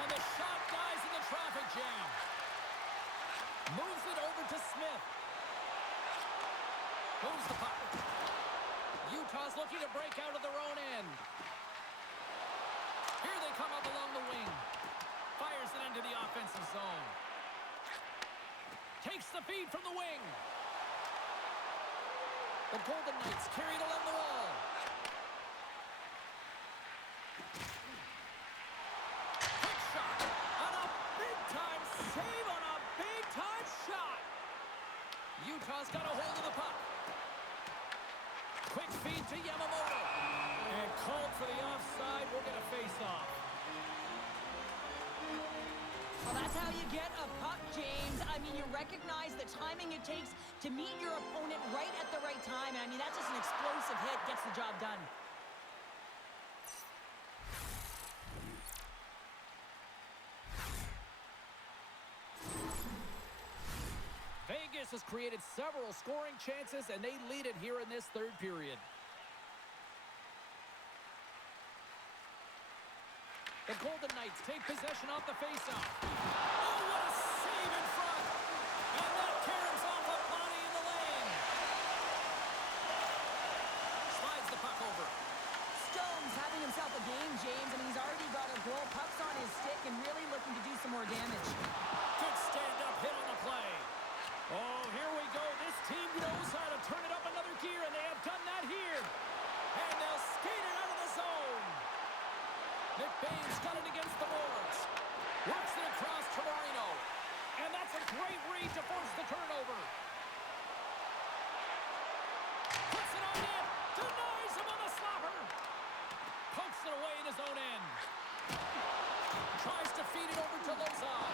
And the shot dies in the traffic jam. Moves it over to Smith. Moves the puck. Utah's looking to break out of their own end. Here they come up along the wing. Fires it into the offensive zone. Takes the feed from the wing. The Golden Knights carry it along the wall. Quick shot. On a big-time save on a big-time shot. Utah's got a hold of the puck. Quick feed to Yamamoto. And called for the offside. We'll get a face-off. Well, that's how you get a puck, James. I mean, you recognize the timing it takes to meet your opponent right at the right time. And I mean, that's just an explosive hit. Gets the job done. Vegas has created several scoring chances, and they lead it here in this third period. The Golden Knights take possession off the faceoff. Oh, what a save in front! And that caroms off a body in the lane. Slides the puck over. Stone's having himself a game, James. I mean, he's already got a goal. Puck's on his stick and really looking to do some more damage. Good stand-up hit on the play. Oh, here we go. This team knows how to turn it up another gear, and they have done that here. And they'll skate it out of the zone. McBain's got it against the boards. Works it across to Marino. And that's a great read to force the turnover. Puts it on net. Denies him on the slapper. Pokes it away in his own end. Tries to feed it over to Lozon.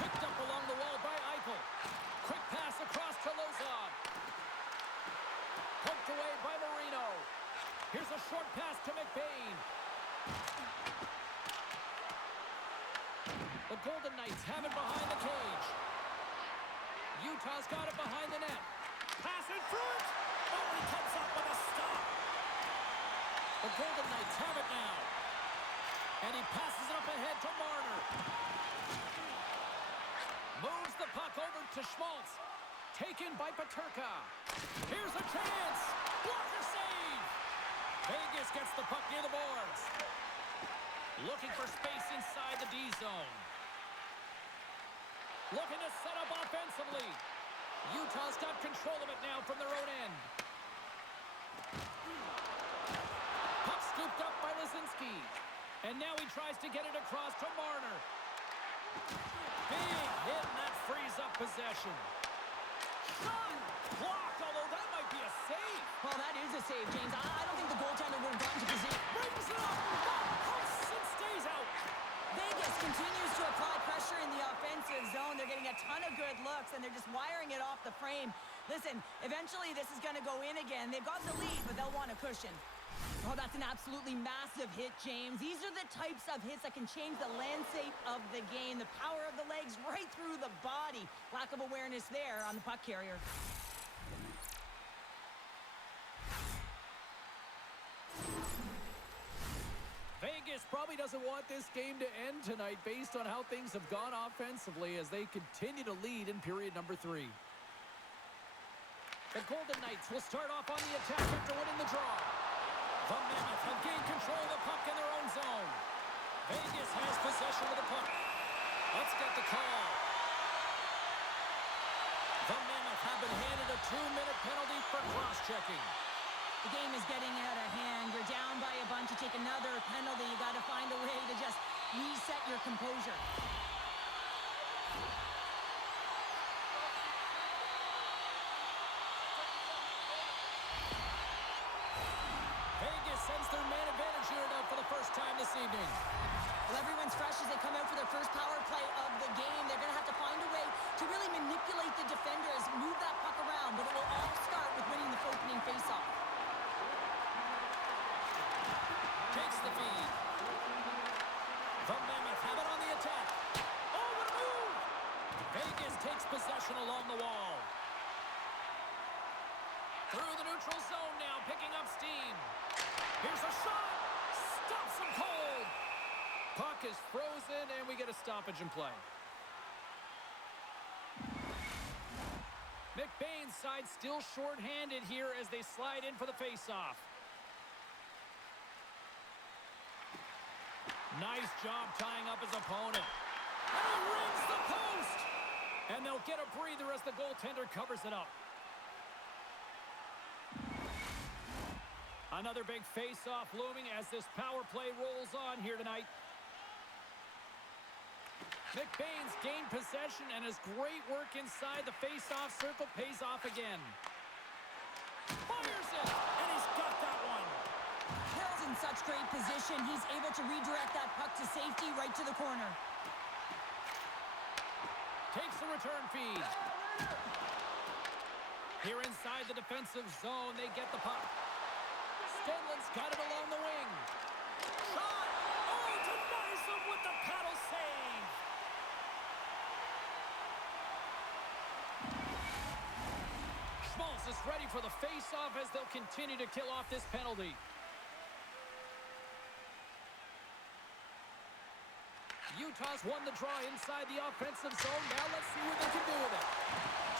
Picked up along the wall by Eichel. Quick pass across to Lozon. Poked away by Marino. Here's a short pass to McBain. The Golden Knights have it behind the cage. Utah's got it behind the net. Pass in front. Oh, he comes up with a stop. The Golden Knights have it now. And he passes it up ahead to Marner. Moves the puck over to Schmaltz. Taken by Peterka. Here's a chance. Blocker save. Vegas gets the puck near the boards. Looking for space inside the D zone. Looking to set up offensively. Utah's got control of it now from their own end. Puck scooped up by Lisinski. And now he tries to get it across to Marner. Big hit, and that frees up possession. Shot! Blocked, although that might be a save. Well, that is a save, James. I don't think the goaltender would have gotten to position. Brings it up! Pumps and stays out. Vegas continues to apply pressure in the offensive zone. They're getting a ton of good looks, and they're just wiring it off the frame. Listen, eventually this is going to go in again. They've got the lead, but they'll want a cushion. Oh, that's an absolutely massive hit, James. These are the types of hits that can change the landscape of the game. The power of the legs right through the body. Lack of awareness there on the puck carrier. Vegas probably doesn't want this game to end tonight based on how things have gone offensively as they continue to lead in period number 3. The Golden Knights will start off on the attack after winning the draw. The Mammoth have gained control of the puck in their own zone. Vegas has possession of the puck. Let's get the call. The Mammoth have been handed a 2-minute penalty for cross-checking. The game is getting out of hand. You're down by a bunch. You take another penalty. You got to find a way to just reset your composure. Vegas sends their man advantage unit out for the first time this evening. Well, everyone's fresh as they come out for their first power play of the game. They're going to have to find a way to really manipulate the defenders, move that puck around, but it will all start with winning the opening faceoff. Takes the feed. The Mammoth have it on the attack. Oh, what a move! Vegas takes possession along the wall. Through the neutral zone now, picking up steam. Here's a shot. Stops him cold. Puck is frozen, and we get a stoppage in play. McBain's side still short-handed here as they slide in for the face-off. Nice job tying up his opponent. And he rings the post! And they'll get a breather as the goaltender covers it up. Another big face-off looming as this power play rolls on here tonight. McBain's gained possession, and his great work inside the face-off circle pays off again. Fires it, and he's got that one. Hill's in such great position, he's able to redirect that puck to safety right to the corner. Takes the return feed. Here inside the defensive zone, they get the puck. Stanley's got it along the wing. Shot! Oh, denies him with the paddle save! Schmaltz is ready for the face-off as they'll continue to kill off this penalty. Utah's won the draw inside the offensive zone. Now let's see what they can do with it.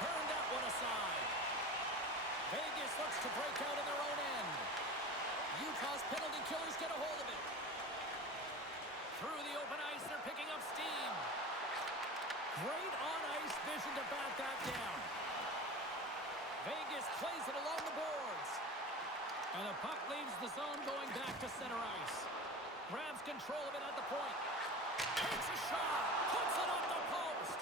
Turn that one aside. Vegas looks to break out in their own end. Utah's penalty killers get a hold of it. Through the open ice, they're picking up steam. Great on-ice vision to bat that down. Vegas plays it along the boards. And the puck leaves the zone going back to center ice. Grabs control of it at the point. Takes a shot. Puts it off the post.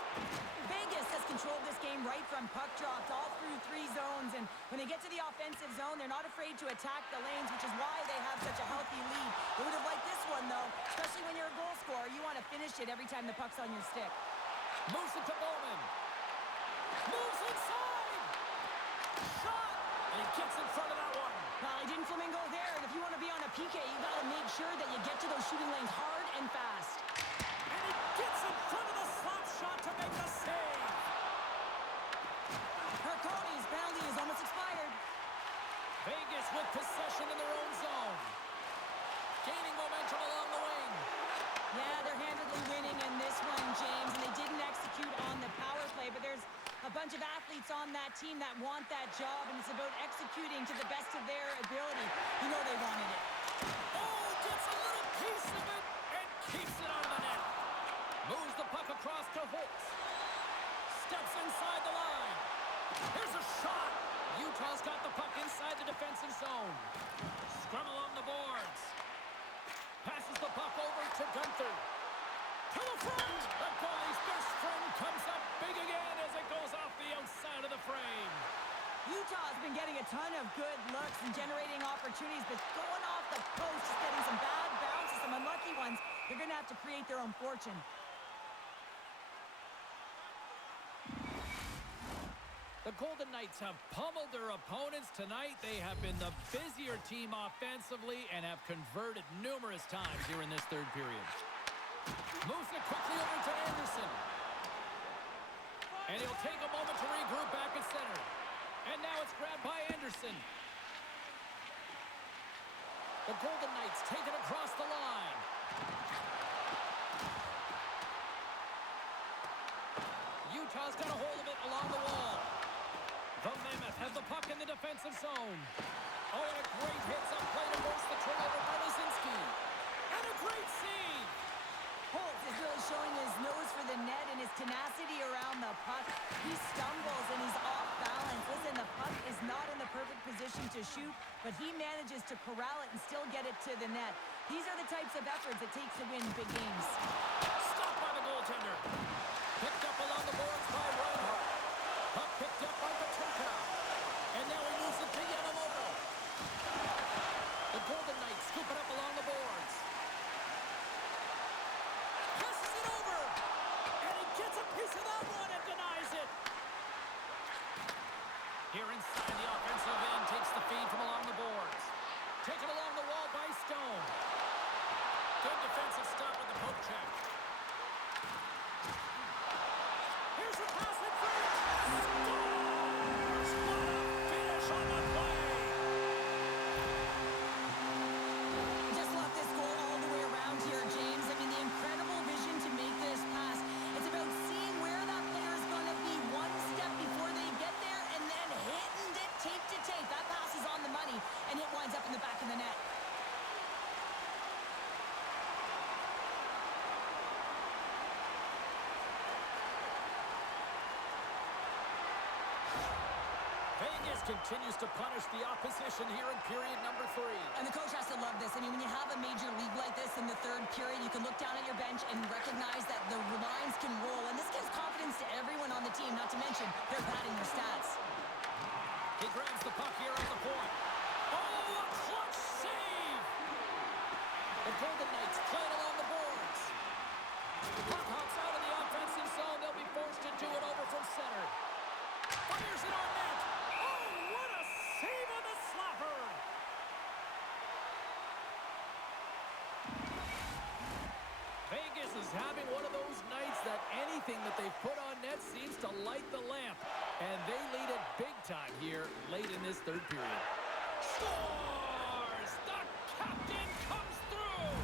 Vegas has controlled this game right from puck drops all through 3 zones, and when they get to the offensive zone, they're not afraid to attack the lanes, which is why they have such a healthy lead. They would have liked this one, though, especially when you're a goal scorer. You want to finish it every time the puck's on your stick. Moves it to Bowman. Moves inside. Shot. And he gets in front of that one. Well, he didn't flamingo there, and if you want to be on a PK, you got to make sure that you get to those shooting lanes hard and fast. And he gets in front of the slap shot to make the save. Hercone's penalty is almost expired. Vegas with possession in their own zone. Gaining momentum along the wing. Yeah, they're handedly winning in this one, James, and they didn't execute on the power play, but there's a bunch of athletes on that team that want that job, and it's about executing to the best of their ability. You know they wanted it. Oh, gets a little piece of it and keeps it out of the net. Moves the puck across to Holtz. Steps inside the line. Here's a shot. Utah's got the puck inside the defensive zone. Scrum along the boards. Passes the puck over to Gunther. To the front. The goalie's best friend comes up big again as it goes off the outside of the frame. Utah's been getting a ton of good looks and generating opportunities, but going off the post, just getting some bad bounces, some unlucky ones. They're going to have to create their own fortune. The Golden Knights have pummeled their opponents tonight. They have been the busier team offensively and have converted numerous times here in this third period. Moves it quickly over to Anderson. And he'll take a moment to regroup back at center. And now it's grabbed by Anderson. The Golden Knights take it across the line. Utah's got a hold of it along the wall. The Mammoth have the puck in the defensive zone. Oh, and a great hits-up play to force the turnover by Lisinski. And a great save. Holtz is really showing his nose for the net and his tenacity around the puck. He stumbles and he's off balance. Listen, the puck is not in the perfect position to shoot, but he manages to corral it and still get it to the net. These are the types of efforts it takes to win big games. Stopped by the goaltender. Picked up along the boards by Reinhardt. Puck picked up by Paterka. And now he moves it to Yamamoto. The Golden Knights scoop it up along the boards. Passes it over. And he gets a piece of that one and denies it. Here inside the offensive end, takes the feed from along the boards. Taken along the wall by Stone. Good defensive stop with the poke check. Fires a pass in front. Scores! What a finish on the play! Just love this goal all the way around here, James. I mean, the incredible vision to make this pass. It's about seeing where that player is going to be one step before they get there and then hitting it tape to tape. That pass is on the money, and it winds up in the back of the net. Vegas continues to punish the opposition here in period number 3. And the coach has to love this. I mean, when you have a major league like this in the third period, you can look down at your bench and recognize that the lines can roll. And this gives confidence to everyone on the team, not to mention they're padding their stats. He grabs the puck here at the point. Oh, a clutch save! The Golden Knights playing along the boards. Puck hops out of the offensive zone. They'll be forced to do it over from center. Fires it on net. Oh, what a save on the slapper! Vegas is having one of those nights that anything that they put on net seems to light the lamp. And they lead it big time here late in this third period. Scores! The captain comes through!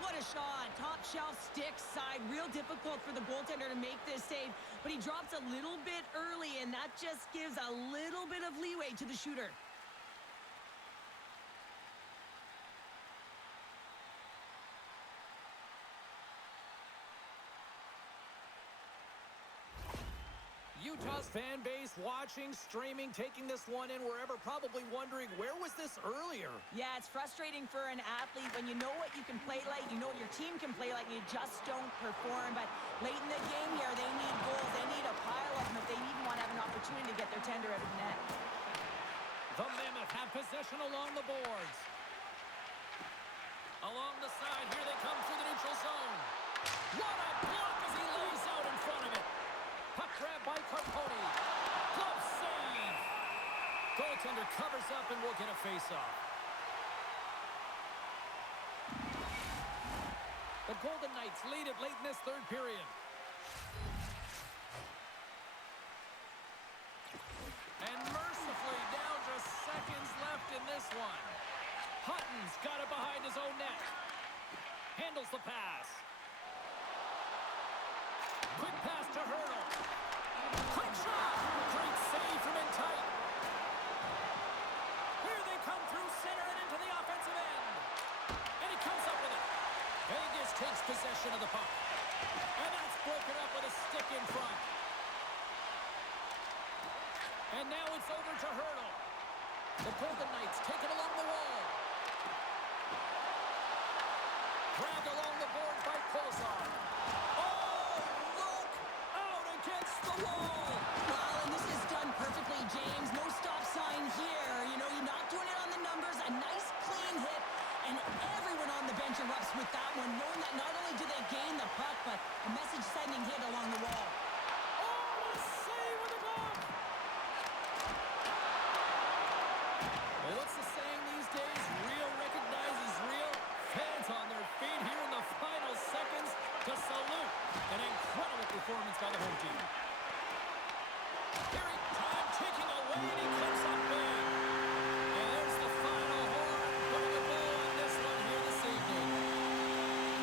What a shot. Top shelf stick side. Real difficult for the goaltender to make this save. But he drops a little bit early, and that just gives a little bit of leeway to the shooter. Utah's fan base watching, streaming, taking this one in wherever, probably wondering, where was this earlier? Yeah, it's frustrating for an athlete when you know what you can play like, you know what your team can play like, you just don't perform. But late in the game here, they need goals. They need a pile of them if they even want to have an opportunity to get their tender out of the net. The Mammoth have possession along the boards. Along the side, here they come through the neutral zone. What a block as he lays out in front of it. Puck grab by Carponi. Glove save. Goaltender covers up and will get a face-off. The Golden Knights lead it late in this third period. And mercifully down to seconds left in this one. Hutton's got it behind his own net. Handles the pass. Quick pass to Hurdle. Quick shot. Great save from in tight. Here they come through center and into the offensive end. And he comes up with it. Vegas takes possession of the puck. And that's broken up with a stick in front. And now it's over to Hurdle. The Golden Knights take it along the wall. Grabbed along the boards by Kolosov. Oh, look! Out against the wall! Well, and this is done perfectly, James. No stop sign here. You know, you're not doing it on the numbers. A nice, clean hit. And everyone on the bench erupts with that one, knowing that not only do they gain the puck, but a message-sending hit along the wall. Oh, a save with a glove! Well, what's the saying these days? Real recognizes real. Fans on their feet here in the final seconds to salute an incredible performance by the home team. Here he time ticking away, and he comes up big. And there's the final horn, putting a bow on this one here this evening.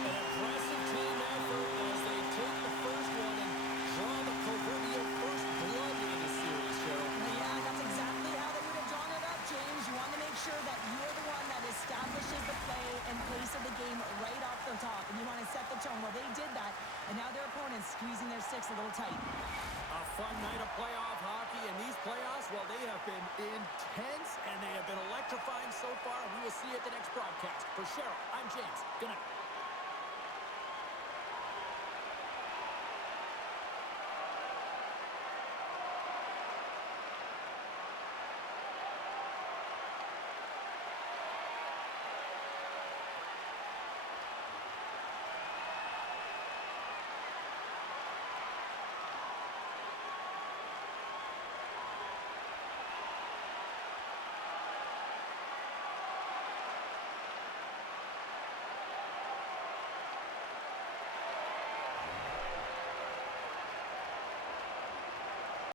An impressive team effort as they take the first one and draw the proverbial first blood in the series, Cheryl. Yeah, that's exactly how they would have drawn it up, James. You want to make sure that you're the one that establishes the play and pace of the game right off the top, and you want to set the tone. Well, they did that, and now their opponents squeezing their sticks a little tight. A fun night of playoff hockey, and these playoffs, well, they have been intense, and they have been electrifying so far. We will see you at the next broadcast. For Cheryl, I'm James. Good night.